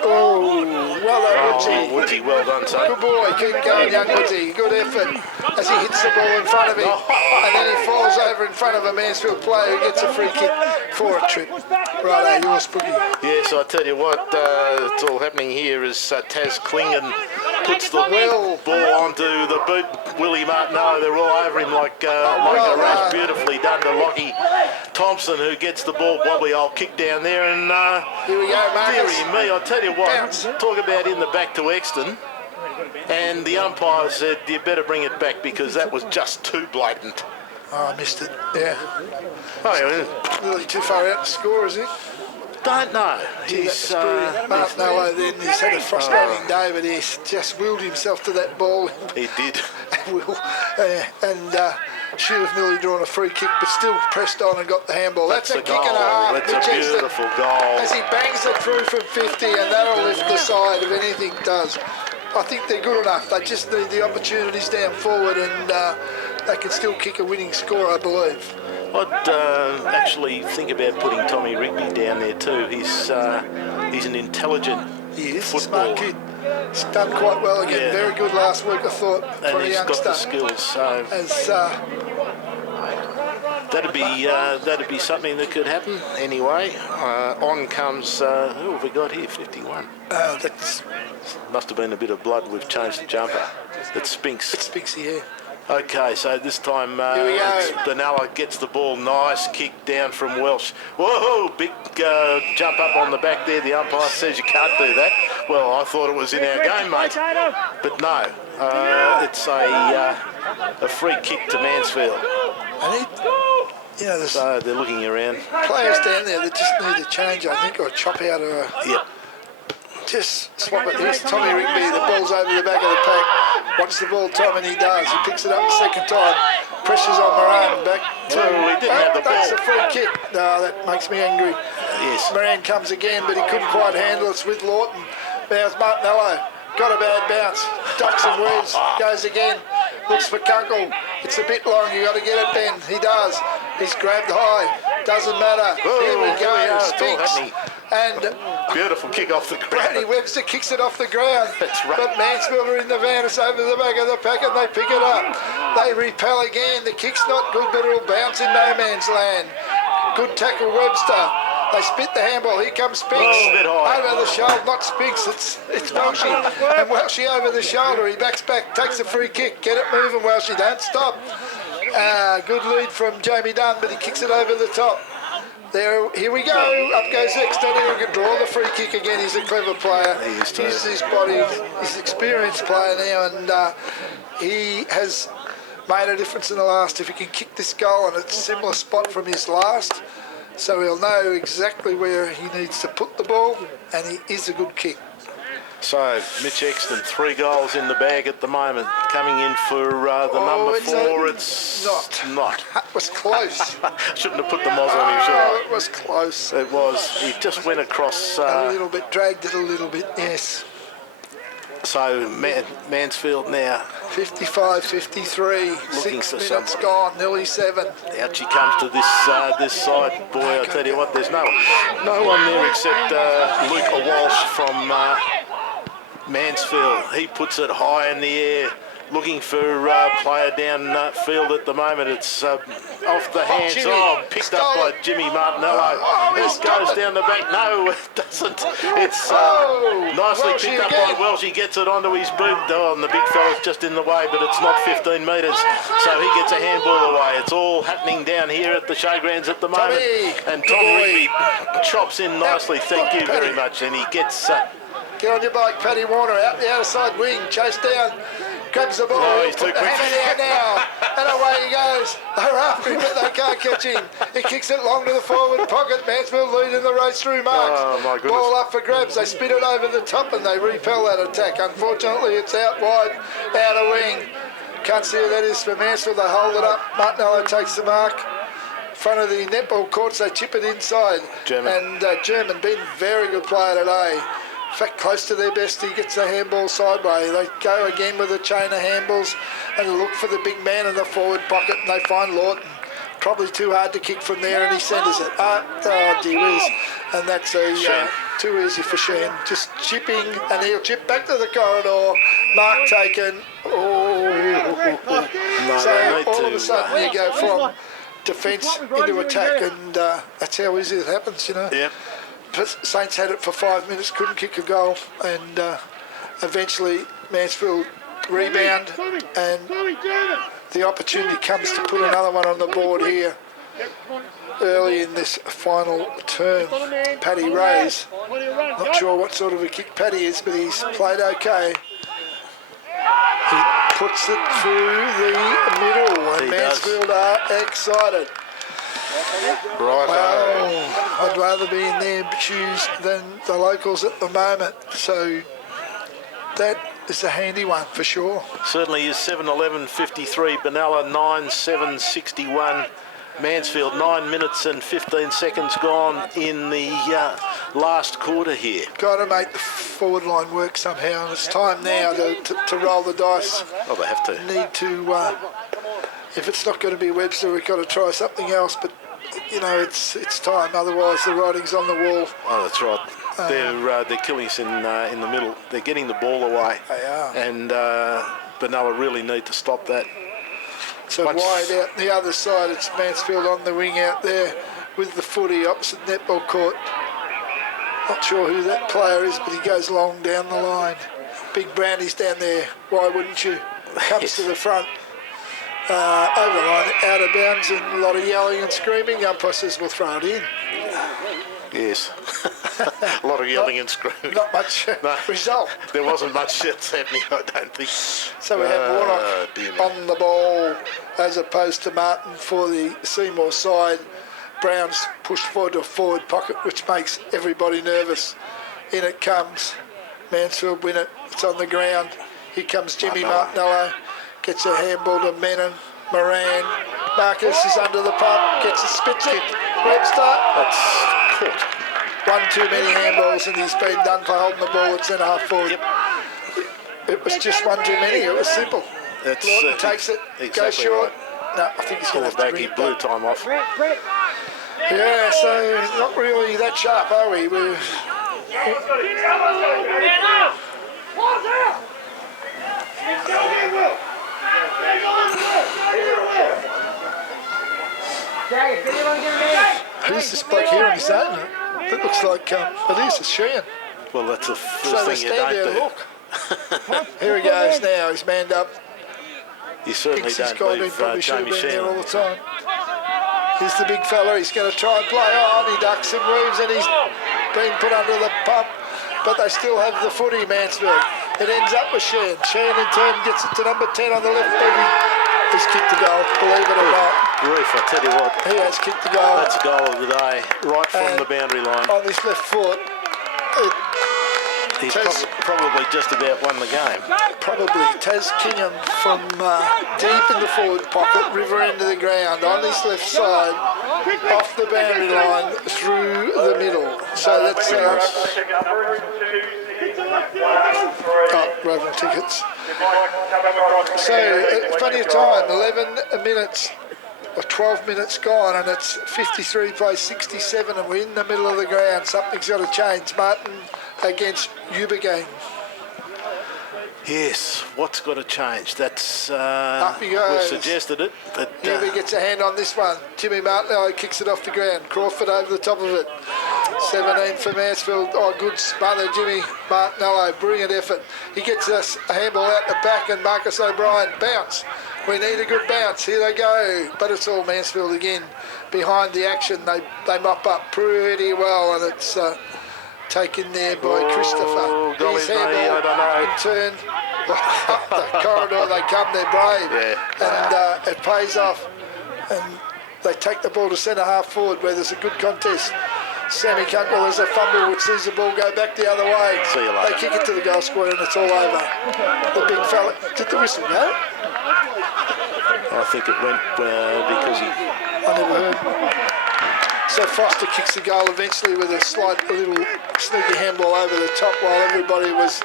oh, well done, Woodsy. Woodsy, well done, son. Good boy. Keep going, young Woodsy. Good effort as he hits the ball in front of him. And then he falls over in front of a Mansfield player who gets a free kick for a trip. Righto, yours, Boogie. Yes, I tell you what, it's all happening here is Taz Klingon puts the ball onto the boot. Willie Martineau, they're all over him like a rash. Beautifully done to Lockie Thompson, who gets the ball. Wobbly old kick down there, and here we go, Marcus. Deary me, I tell you what, talk about in the back to Exton. And the umpire said, you better bring it back because that was just too blatant. Oh, I missed it, yeah. Oh, yeah. Really too far out to score, is it? Don't know. He's Martinello then, he's had a frustrating day, but he's just willed himself to that ball. He did. Should have nearly drawn a free kick, but still pressed on and got the handball. That's a kick and a half. That's a beautiful goal. As he bangs it through from 50, and that'll lift the side if anything does. I think they're good enough. They just need the opportunities down forward, and they can still kick a winning score, I believe. I'd actually think about putting Tommy Rigby down there too. He's an intelligent footballer. Smart kid. He's done quite well again. Yeah. Very good last week, I thought, for a youngster. And he's got the skills. So that'd be something that could happen. Anyway, on comes who have we got here? 51. That's must have been a bit of blood. We've changed the jumper. It's Spinks. It's Spinksy here. Okay, so this time Benalla gets the ball. Nice kick down from Welsh. Whoa, big jump up on the back there. The umpire says you can't do that. Well, I thought it was in our game, mate. But no, it's a free kick to Mansfield. And so they're looking around. Players down there that just need a change, I think, or a chop out or Yep. Just swap it. Here's Tommy Rigby. The ball's over the back of the pack. Wants the ball, Tom, and he does. He picks it up the second time. Pressures on Moran. Back to... he didn't have the ball. That's a free kick. No, that makes me angry. Yes. Moran comes again, but he couldn't quite handle it. It's with Lawton. There's Martinello. Got a bad bounce. Ducks and weaves. Goes again. Looks for Kunkel. It's a bit long. You got to get it, Ben. He does. He's grabbed high. Doesn't matter. Here we go. Spinks. And beautiful kick off the ground. Brady Webster kicks it off the ground. That's right. But Mansfield are in the van. It's over the back of the pack and they pick it up. They repel again. The kick's not good, but it'll bounce in no man's land. Good tackle, Webster. They spit the handball. Here comes Spinks. Over the shoulder, not Spinks. It's Welshie. And Welshie over the shoulder. He backs back, takes a free kick. Get it moving, Welshie. Don't stop. Good lead from Jamie Dunn, but he kicks it over the top. Here we go. Up goes Exton. He can draw the free kick again. He's a clever player. He uses his body. He's an experienced player now, and he has made a difference in the last. If he can kick this goal, and it's a similar spot from his last, so he'll know exactly where he needs to put the ball, and he is a good kick. So, Mitch Exton, 3 goals in the bag at the moment. Coming in for the number 4. It's not. That was close. Shouldn't have put the moz on him, should I? It was close. It was. He just went across. A little bit, dragged it a little bit, yes. So, Mansfield now. 55-53. 6 minutes gone, nearly 7. Out she comes to this side. Boy, I tell you what, there's no one there except Luke Walsh from Mansfield. He puts it high in the air, looking for player down field at the moment. It's off the hands. Picked up by Jimmy Martinello. This goes down the back. No, it doesn't. It's nicely picked up by Welsh. He gets it onto his boot. And the big fella's just in the way, but it's not 15 metres. So he gets a handball away. It's all happening down here at the Showgrounds at the moment. And Tom Rigby chops in nicely. Thank you very much. And he gets... Get on your bike, Paddy Warner, out the outside wing, chase down, grabs the ball, no, he's too quick. Hammer down now, and away he goes. They're after him, but they can't catch him. He kicks it long to the forward pocket. Mansfield lead in the race through marks. Oh, my goodness. Ball up for grabs. They spin it over the top and they repel that attack. Unfortunately, it's out wide, out of wing. Can't see who that is for Mansfield. They hold it up. Martinello takes the mark. Front of the netball courts, they chip it inside. German. And German, been very good player today. In fact, close to their best, he gets the handball sideway. They go again with a chain of handballs and look for the big man in the forward pocket, and they find Lawton. Probably too hard to kick from there, and he centres it. Oh, gee whiz. And that's too easy for Sheen. Just chipping, and he'll chip back to the corridor. Mark taken. So all of a sudden you go from defence into attack, and that's how easy it happens, you know. Yep. Saints had it for 5 minutes, couldn't kick a goal, and eventually Mansfield rebound, and the opportunity comes to put another one on the board here early in this final term. Paddy Ray's, not sure what sort of a kick Paddy is, but he's played okay. He puts it through the middle, and Mansfield are excited. Right. Wow, I'd rather be in their shoes than the locals at the moment. So that is a handy one for sure. Certainly is. 7:11:53. Benalla 9:7:61. Mansfield 9 minutes and 15 seconds gone in the last quarter here. Got to make the forward line work somehow, and it's time now to roll the dice. Oh, they have to. Need to. If it's not going to be Webster, we've got to try something else. But you know, it's time. Otherwise, the writing's on the wall. Oh, that's right. They're killing us in the middle. They're getting the ball away. They are. And Benalla really need to stop that. So wide out the other side, it's Mansfield on the wing out there with the footy opposite netball court. Not sure who that player is, but he goes long down the line. Big Brownie's down there. Why wouldn't you? Comes to the front. Over the line, out of bounds, and a lot of yelling and screaming. Umpire says we'll throw it in. Yes. A lot of yelling and screaming. Not much result. There wasn't much shit happening, I don't think. So we have Warnock on the ball as opposed to Martin for the Seymour side. Brown's pushed forward to a forward pocket, which makes everybody nervous. In it comes. Mansfield win it. It's on the ground. Here comes Jimmy Martinello. Gets a handball to Menon. Moran. Marcus is under the pump. Gets a spit kick. Webster. That's caught. One too many handballs, and he's been done for holding the ball at centre half forward. Yep. It was just one too many. It was simple. Lawton takes it. Exactly goes short. Right. No, I think he's going to have to bring he it blew back. time off. Yeah, so not really that sharp, are we? We're... Who's this bloke here on his own? It looks like it is, it's Sheehan. Well, that's the first So they thing you stand there don't and do. look. Here he goes now, he's manned up. You certainly Thinks he's don't gone in, leave probably should have Jamie been there all Sheehan. the time. Here's the big fella, he's going to try and play on. He ducks and moves, and he's been put under the pump. But they still have the footy, Mansfield. It ends up with Sheehan. Sheehan in turn gets it to number 10 on the left boot. He's kicked the goal, believe it or not. Reef, I tell you what. He has kicked the goal. That's a goal of the day, right from And the boundary line. on his left foot, He's probably just about won the game. Probably. Taz Kingham from deep in the forward pocket, river end of the ground, on his left side, off the boundary line, through the middle. So that's... Roving tickets. So, plenty of time, 11 minutes, or 12 minutes gone, and it's 53 plays 67, and we're in the middle of the ground. Something's got to change. Martin against Ubergang. Yes, what's got to change? That's Up he goes. we've suggested it, but Uber gets a hand on this one. Jimmy Martinello kicks it off the ground. Crawford over the top of it. 17 for Mansfield. Oh, good smother, Jimmy Martinello. Brilliant effort. He gets a handball out the back, and Marcus O'Brien bounce. We need a good bounce. Here they go. But it's all Mansfield again. Behind the action, they mop up pretty well, and it's taken there by Christopher. His handball in turn. Up the corridor they come, they're brave. Yeah. And it pays off. And they take the ball to centre half forward where there's a good contest. Sammy Kunkel has a fumble, which sees the ball go back the other way. See you later. They kick it to the goal square and it's all over. The big fella. Did the whistle go? I think it went because he... I never heard. So Foster kicks the goal eventually with a little sneaky handball over the top while everybody was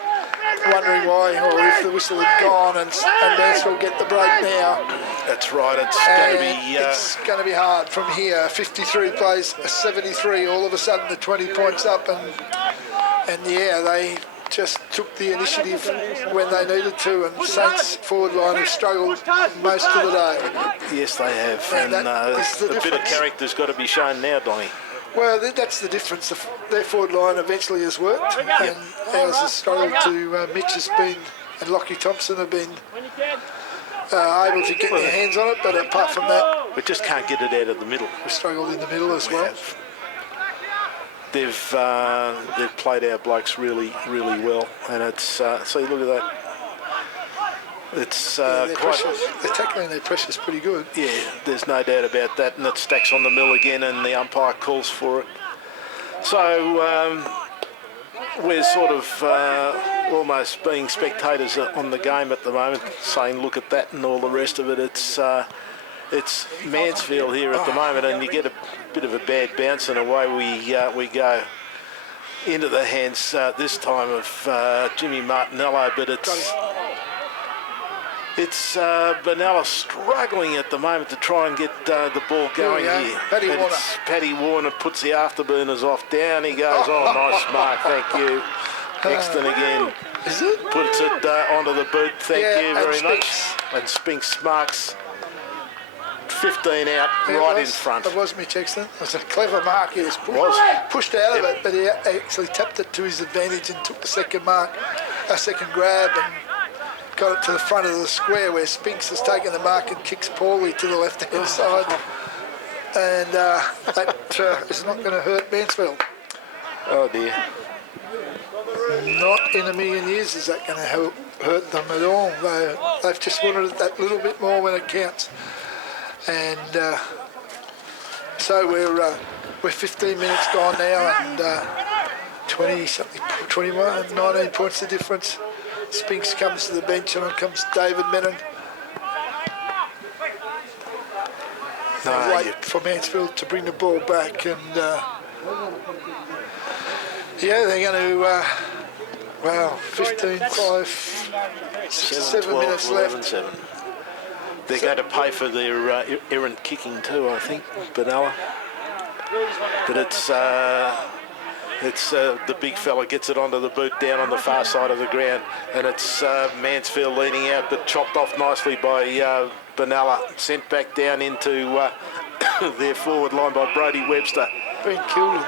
wondering why, or if the whistle had gone, and Mansfield get the break now. That's right, it's going to be hard from here. 53 plays 73, all of a sudden the 20 points up, and yeah, they just took the initiative when they needed to, and Saints forward line have struggled most of the day. Yes, they have, and a bit of character's got to be shown now, Donnie. Well, that's the difference. Their forward line eventually has worked, and ours has struggled to. Mitch has been, and Lockie Thompson have been able to get their hands on it, but apart from that, we just can't get it out of the middle. We've struggled in the middle as well. They've played our blokes really, really well, and it's see, look at that. It's quite. They're tackling their pressures pretty good. Yeah, there's no doubt about that, and it stacks on the mill again, and the umpire calls for it. So we're sort of almost being spectators on the game at the moment, saying, "Look at that," and all the rest of it. It's Mansfield here at the moment, and you get a bit of a bad bounce, and away we go into the hands this time of Jimmy Martinello, but it's Benalla struggling at the moment to try and get the ball going here. Paddy Warner puts the afterburners off. Down he goes. Oh, nice mark, thank you. Exton again. Is it? Puts it onto the boot, thank you very much. And Spinks marks 15 out right in front. It was Mitch Exton. It was a clever mark. He was pushed out of it, but he actually tapped it to his advantage and took the second grab, and got it to the front of the square where Spinks has taken the mark and kicks poorly to the left-hand side. And that is not going to hurt Mansfield. Oh dear. Not in a million years is that going to hurt them at all. They've just wanted it that little bit more when it counts. And so we're 15 minutes gone now, and 21, 19 points the difference. Spinks comes to the bench, and on comes David Menon. Wait for Mansfield to bring the ball back, and yeah, they're going to 15, 5, 7 12, minutes 11, left. 7. They're going to pay for their errant kicking too, I think, Benalla. But it's the big fella gets it onto the boot down on the far side of the ground, and it's Mansfield leading out, but chopped off nicely by Benalla. Sent back down into their forward line by Brodie Webster. Been killed in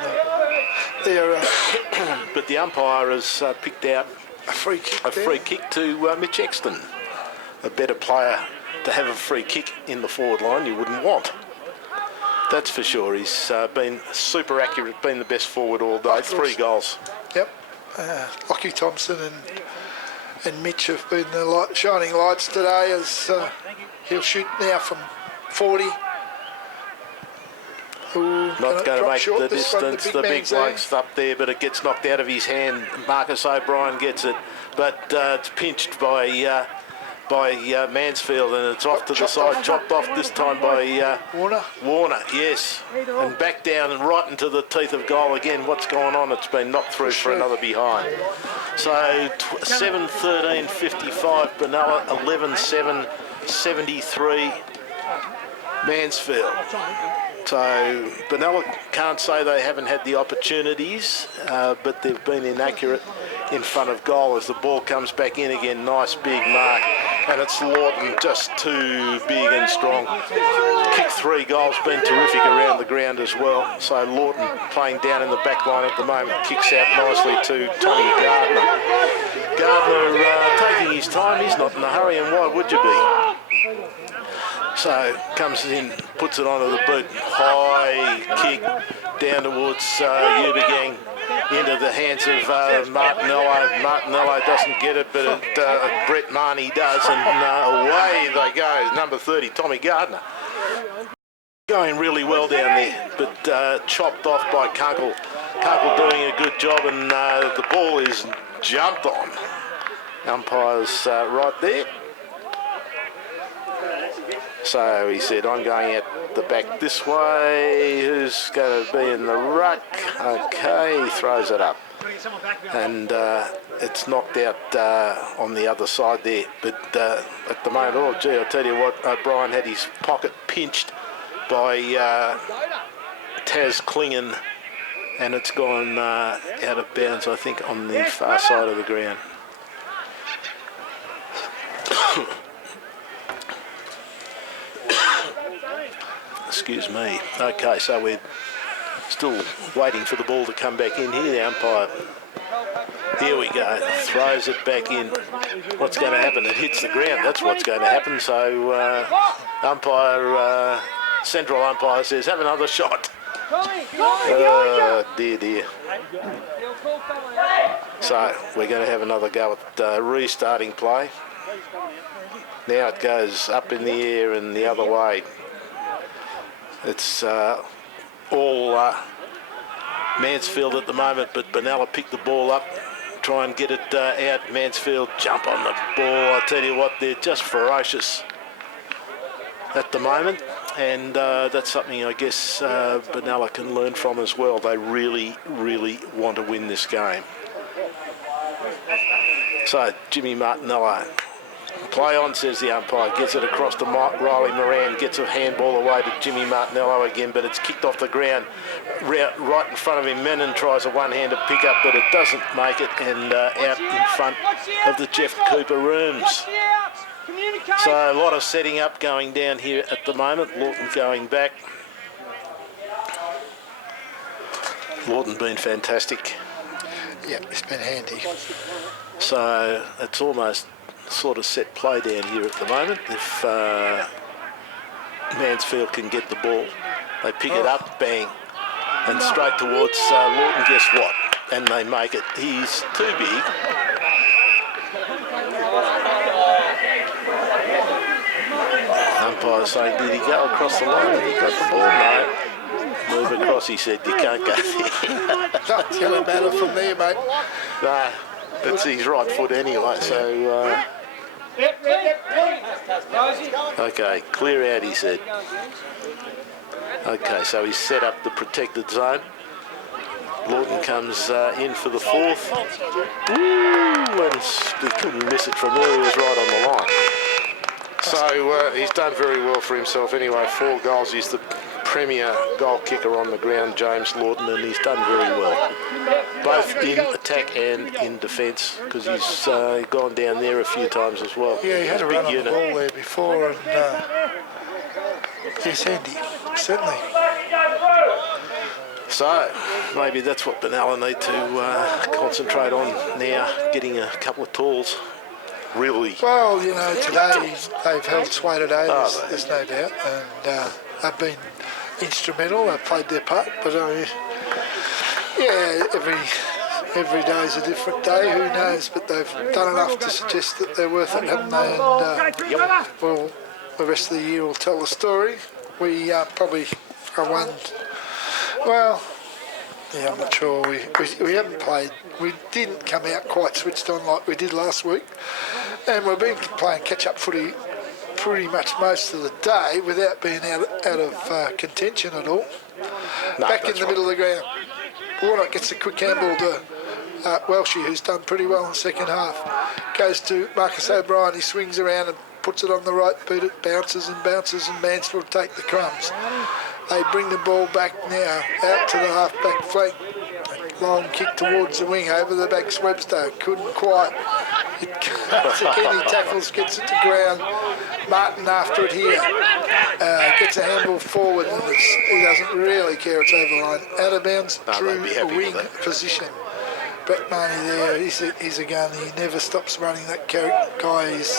there. But the umpire has picked out a free kick to Mitch Exton, a better player to have a free kick in the forward line you wouldn't want. That's for sure. He's been super accurate, been the best forward all day. 3 goals. Yep. Lockie Thompson and Mitch have been the shining lights today, as he'll shoot now from 40. Not going to make the distance. The big man's bloke's up there, but it gets knocked out of his hand. Marcus O'Brien gets it, but it's pinched by Mansfield, and it's off to the side, chopped off this time by Warner, yes, and back down and right into the teeth of goal again. What's going on? It's been knocked through for another behind. So 7-13-55 Benalla, 11-7 73 Mansfield. So Benalla can't say they haven't had the opportunities, but they've been inaccurate in front of goal as the ball comes back in again. Nice big mark, and it's Lawton just too big and strong. Kicked 3 goals, been terrific around the ground as well. So Lawton playing down in the back line at the moment, kicks out nicely to Tommy Gardner. Gardner taking his time, he's not in a hurry, and why would you be? So comes in, puts it onto the boot, high kick down towards Ubergang, into the hands of Martinello. Martinello doesn't get it, but Brett Marnie does, and away they go. Number 30, Tommy Gardner. Going really well down there, but chopped off by Kunkel. Kunkel doing a good job, and the ball is jumped on. Umpire's right there. So he said, I'm going out the back this way. Who's going to be in the ruck? Okay, he throws it up. And it's knocked out on the other side there. But at the moment, oh gee, I'll tell you what, O'Brien had his pocket pinched by Taz Klingen, and it's gone out of bounds, I think, on the far side of the ground. Excuse me. Okay, so we're still waiting for the ball to come back in here. The umpire, here we go, throws it back in. What's going to happen? It hits the ground. That's what's going to happen. So central umpire says, have another shot. Dear. So we're going to have another go at restarting play. Now it goes up in the air and the other way. It's all Mansfield at the moment, but Benalla picked the ball up, try and get it out. Mansfield jump on the ball. I tell you what, they're just ferocious at the moment, and that's something I guess Benalla can learn from as well. They really, really want to win this game. So Jimmy Martinello. Play on, says the umpire. Gets it across to Riley Moran. Gets a handball away to Jimmy Martinello again, but it's kicked off the ground right in front of him. Menon tries a one-handed pick-up, but it doesn't make it, and out in front of the Jeff Cooper rooms. So a lot of setting up going down here at the moment. Lawton going back. Lawton been fantastic. Yeah, it's been handy. So it's almost sort of set play down here at the moment. If Mansfield can get the ball, they pick it up, bang, and straight towards Lawton. Guess what? And they make it. He's too big. Umpire saying, did he go across the line? Did he got the ball? No. Move across, he said, you can't go there. Nothing's going to matter from there, mate. Nah, that's his right foot anyway, so... Okay, clear out, he said. Okay, so he's set up the protected zone. Lawton comes in for the fourth. Ooh, and he couldn't miss it from there. He was right on the line. So he's done very well for himself anyway. 4 goals. He's the premier goal kicker on the ground, James Lawton, and he's done very well, both in attack and in defence, because he's gone down there a few times as well. Yeah, he had a run on the ball there before, and he's handy, certainly. So maybe that's what Benalla need to concentrate on now, getting a couple of tools. Really. Well, you know, today they've held sway today, there's no doubt, and they've been instrumental. They've played their part, but yeah, every day is a different day. Who knows? But they've done enough to suggest that they're worth it, haven't they? And well, the rest of the year will tell the story. We probably are one Well, yeah, I'm not sure. We haven't played. We didn't come out quite switched on like we did last week. And we've been playing catch-up footy pretty much most of the day without being out of contention at all. No, Back in the middle of the ground. Warnock gets a quick handball to Welshie, who's done pretty well in the second half. Goes to Marcus O'Brien. He swings around and puts it on the right boot. It bounces, and Mansfield take the crumbs. They bring the ball back now out to the half-back flank. Long kick towards the wing over the backs. Webster couldn't quite. It goes again, he tackles, gets it to ground. Martin after it here. Gets a handball forward, and he doesn't really care it's over the line. Out of bounds, true wing position. Brett Marnie there, he's a gun. He never stops running. That guy. He's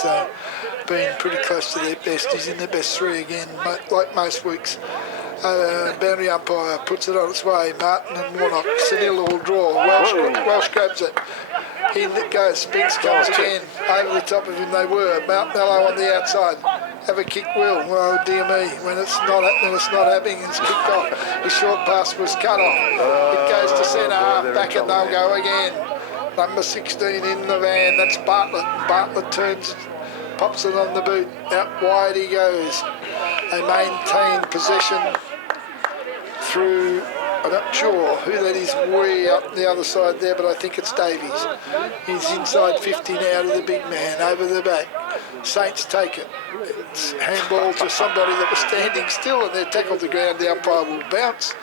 been pretty close to their best. He's in their best three again, like most weeks. Boundary umpire puts it on its way. Martin and Warnock. Senil will draw. Welsh grabs it. In it goes. Spence comes again. Over the top of him they were. Mello on the outside. Have a kick, Will. Well, dear me. When it's not happening, it's not happening. It's kicked off. His short pass was cut off. It goes to centre half back and they'll go again. Number 16 in the van. That's Bartlett. Bartlett turns, pops it on the boot. Out wide he goes. They maintain possession through, I'm not sure who that is way up the other side there, but I think it's Davies. He's inside 50 now to the big man, over the back. Saints take it. It's handball to somebody that was standing still, and they're tackled to the ground. The umpire will bounce,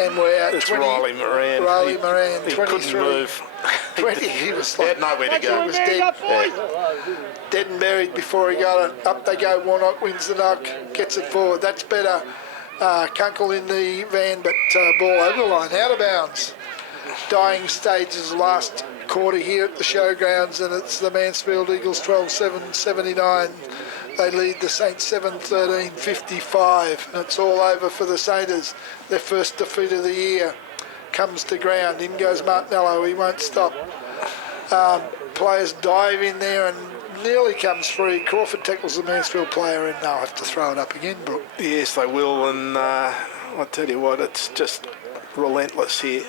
and we're out. It's Riley Moran. Riley Moran, he 23. Couldn't move. 20, he was like, he had nowhere to go. He was dead. Yeah. Dead and buried before he got it. Up they go. Warnock wins the knock, gets it forward. That's better. Kunkel in the van, but ball over the line, out of bounds. Dying stages last quarter here at the Showgrounds, and it's the Mansfield Eagles 12-7, 79. They lead the Saints 7-13, 55, and it's all over for the Saints. Their first defeat of the year comes to ground. In goes Martinello, he won't stop. Players dive in there and nearly comes free. Crawford tackles the Mansfield player, and they'll have to throw it up again, Brooke. Yes, they will, and I tell you what, it's just relentless here.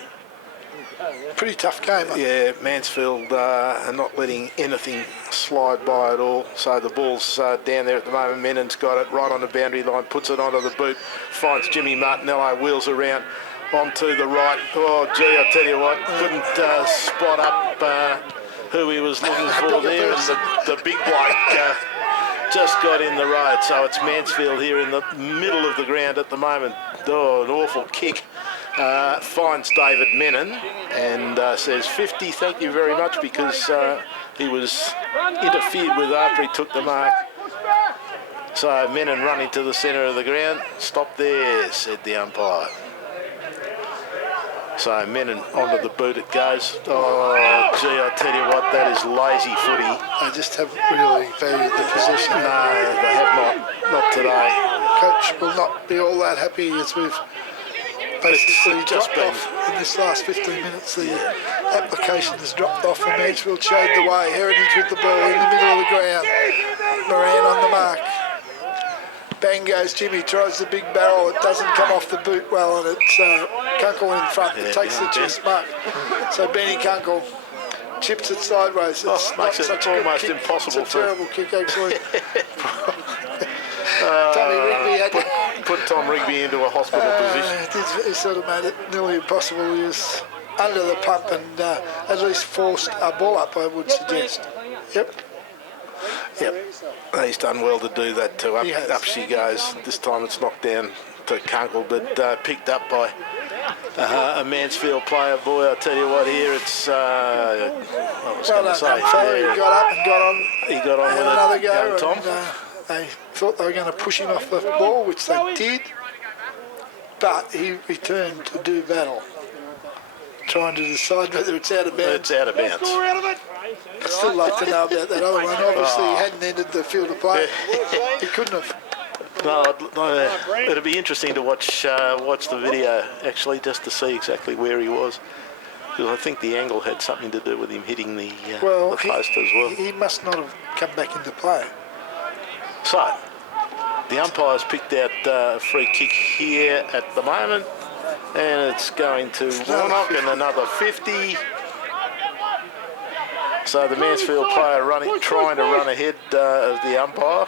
Pretty tough game. Yeah, Mansfield are not letting anything slide by at all. So the ball's down there at the moment. Menon's got it right on the boundary line, puts it onto the boot, finds Jimmy Martinello, wheels around onto the right. Oh, gee, I tell you what, couldn't spot up who he was looking for there, and the big bloke just got in the road. So it's Mansfield here in the middle of the ground at the moment. Oh, an awful kick. Finds David Menon and says 50, thank you very much, because he was interfered with after he took the mark. So Menon running to the centre of the ground. Stop there, said the umpire. So Menon onto the boot it goes. Oh, gee, I tell you what, that is lazy footy. They just haven't really valued the possession. No, they have not today. Coach will not be all that happy as we've basically dropped off in this last 15 minutes. The application has dropped off, and Mansfield showed the way. Heritage with the ball in the middle of the ground. Moran on the mark. Bang goes Jimmy, tries the big barrel. It doesn't come off the boot well, and it's Kunkel in front that takes the chest mark. So Benny Kunkel chips it sideways. It's makes it almost impossible. It's a terrible kick, actually. Tommy Rigby had put Tom Rigby into a hospital position. He sort of made it nearly impossible. He was under the pump and at least forced a ball up, I would suggest. Yep. He's done well to do that too. Up she goes. This time it's knocked down to Kunkel, but picked up by a Mansfield player. Boy, I tell you what, here it's. I was going to say. He got up and got on. He got on with another it. go. Tom. They thought they were going to push him off the ball, which they did, but he returned to do battle, trying to decide whether it's out of bounds. It's out of bounds. I'd still like to know about that other one. Obviously, he hadn't entered the field of play. He couldn't have. No, it'd be interesting to watch the video, actually, just to see exactly where he was. Because I think the angle had something to do with him hitting the post as well. He must not have come back into play. So, the umpire's picked out a free kick here at the moment. And it's going to Warnock and another 50. So the Mansfield player trying to run ahead of the umpire.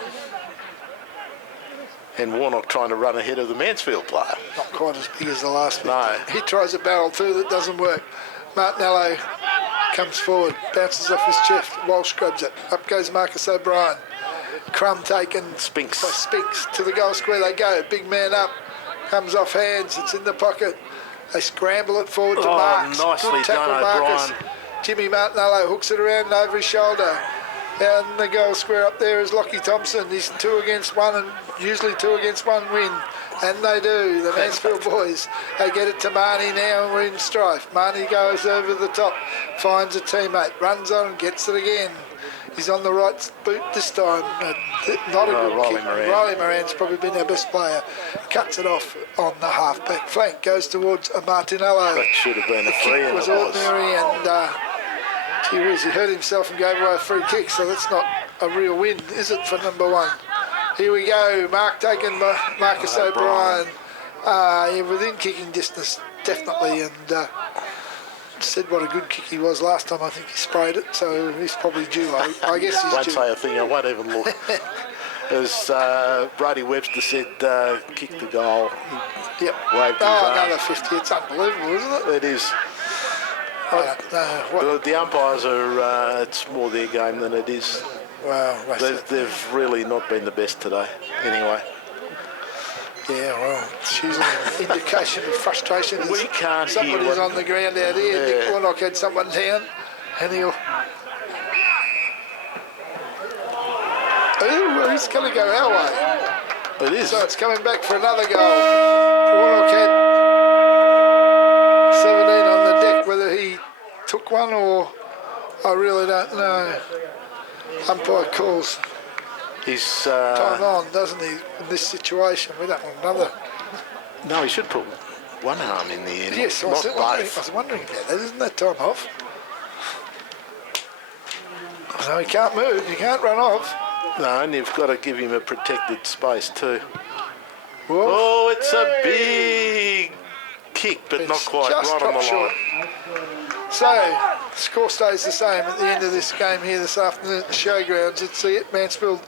And Warnock trying to run ahead of the Mansfield player. Not quite as big as the last one. No. He tries a barrel too that doesn't work. Martinello comes forward, bounces off his chest. Walsh grabs it. Up goes Marcus O'Brien. Crumb taken Spinks. by Spinks. To the goal square they go. Big man up. Comes off hands. It's in the pocket. They scramble it forward to Marks. Nicely Good tackle, done, Marcus. O'Brien. Jimmy Martinello hooks it around and over his shoulder. Out in the goal square up there is Lockie Thompson. He's 2 against 1 and usually 2 against 1 win. And they do. The Mansfield boys, they get it to Marnie now and we're in strife. Marnie goes over the top, finds a teammate, runs on and gets it again. He's on the right boot this time. Not a good Riley kick. Moran. Riley Moran's probably been our best player. Cuts it off on the half-back flank. Goes towards Martinello. That should have been a The free, kick and was it was. ordinary and gee whiz, he hurt himself and gave away a free kick, so that's not a real win, is it, for number 1? Here we go. Mark taken by Marcus O'Brien. Yeah, within kicking distance, definitely, and said what a good kick he was last time. I think he sprayed it, so he's probably due. I guess he's Won't due. say a thing, I won't even look. As Brady Webster said, kick the goal. Yep. Waved his arm. Another 50. It's unbelievable, isn't it? It is. I don't know. What? The umpires are, it's more their game than it is. Well, They've really not been the best today, anyway. yeah, well, she's an indication of frustration. We can't hear Somebody's what- on the ground out here. Yeah. Nick Warnock had someone down, and he'll... Ooh, he's going to go our way. It is. So it's coming back for another goal. Warnock had 17 on the deck. Whether he took one or... I really don't know. Umpire calls He's... time on, doesn't he, in this situation? We don't want another... No, he should put one arm in the air, Yes, I not was both. wondering about that. Isn't that time off? No, he can't move. He can't run off. No, and you've got to give him a protected space too. Well, Oh, it's a big kick, but not it's quite just right on the dropped line. short. So, score stays the same at the end of this game here this afternoon at the Showgrounds. It's Mansfield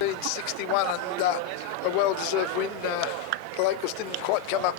in 61 and a well-deserved win. The Lakers didn't quite come up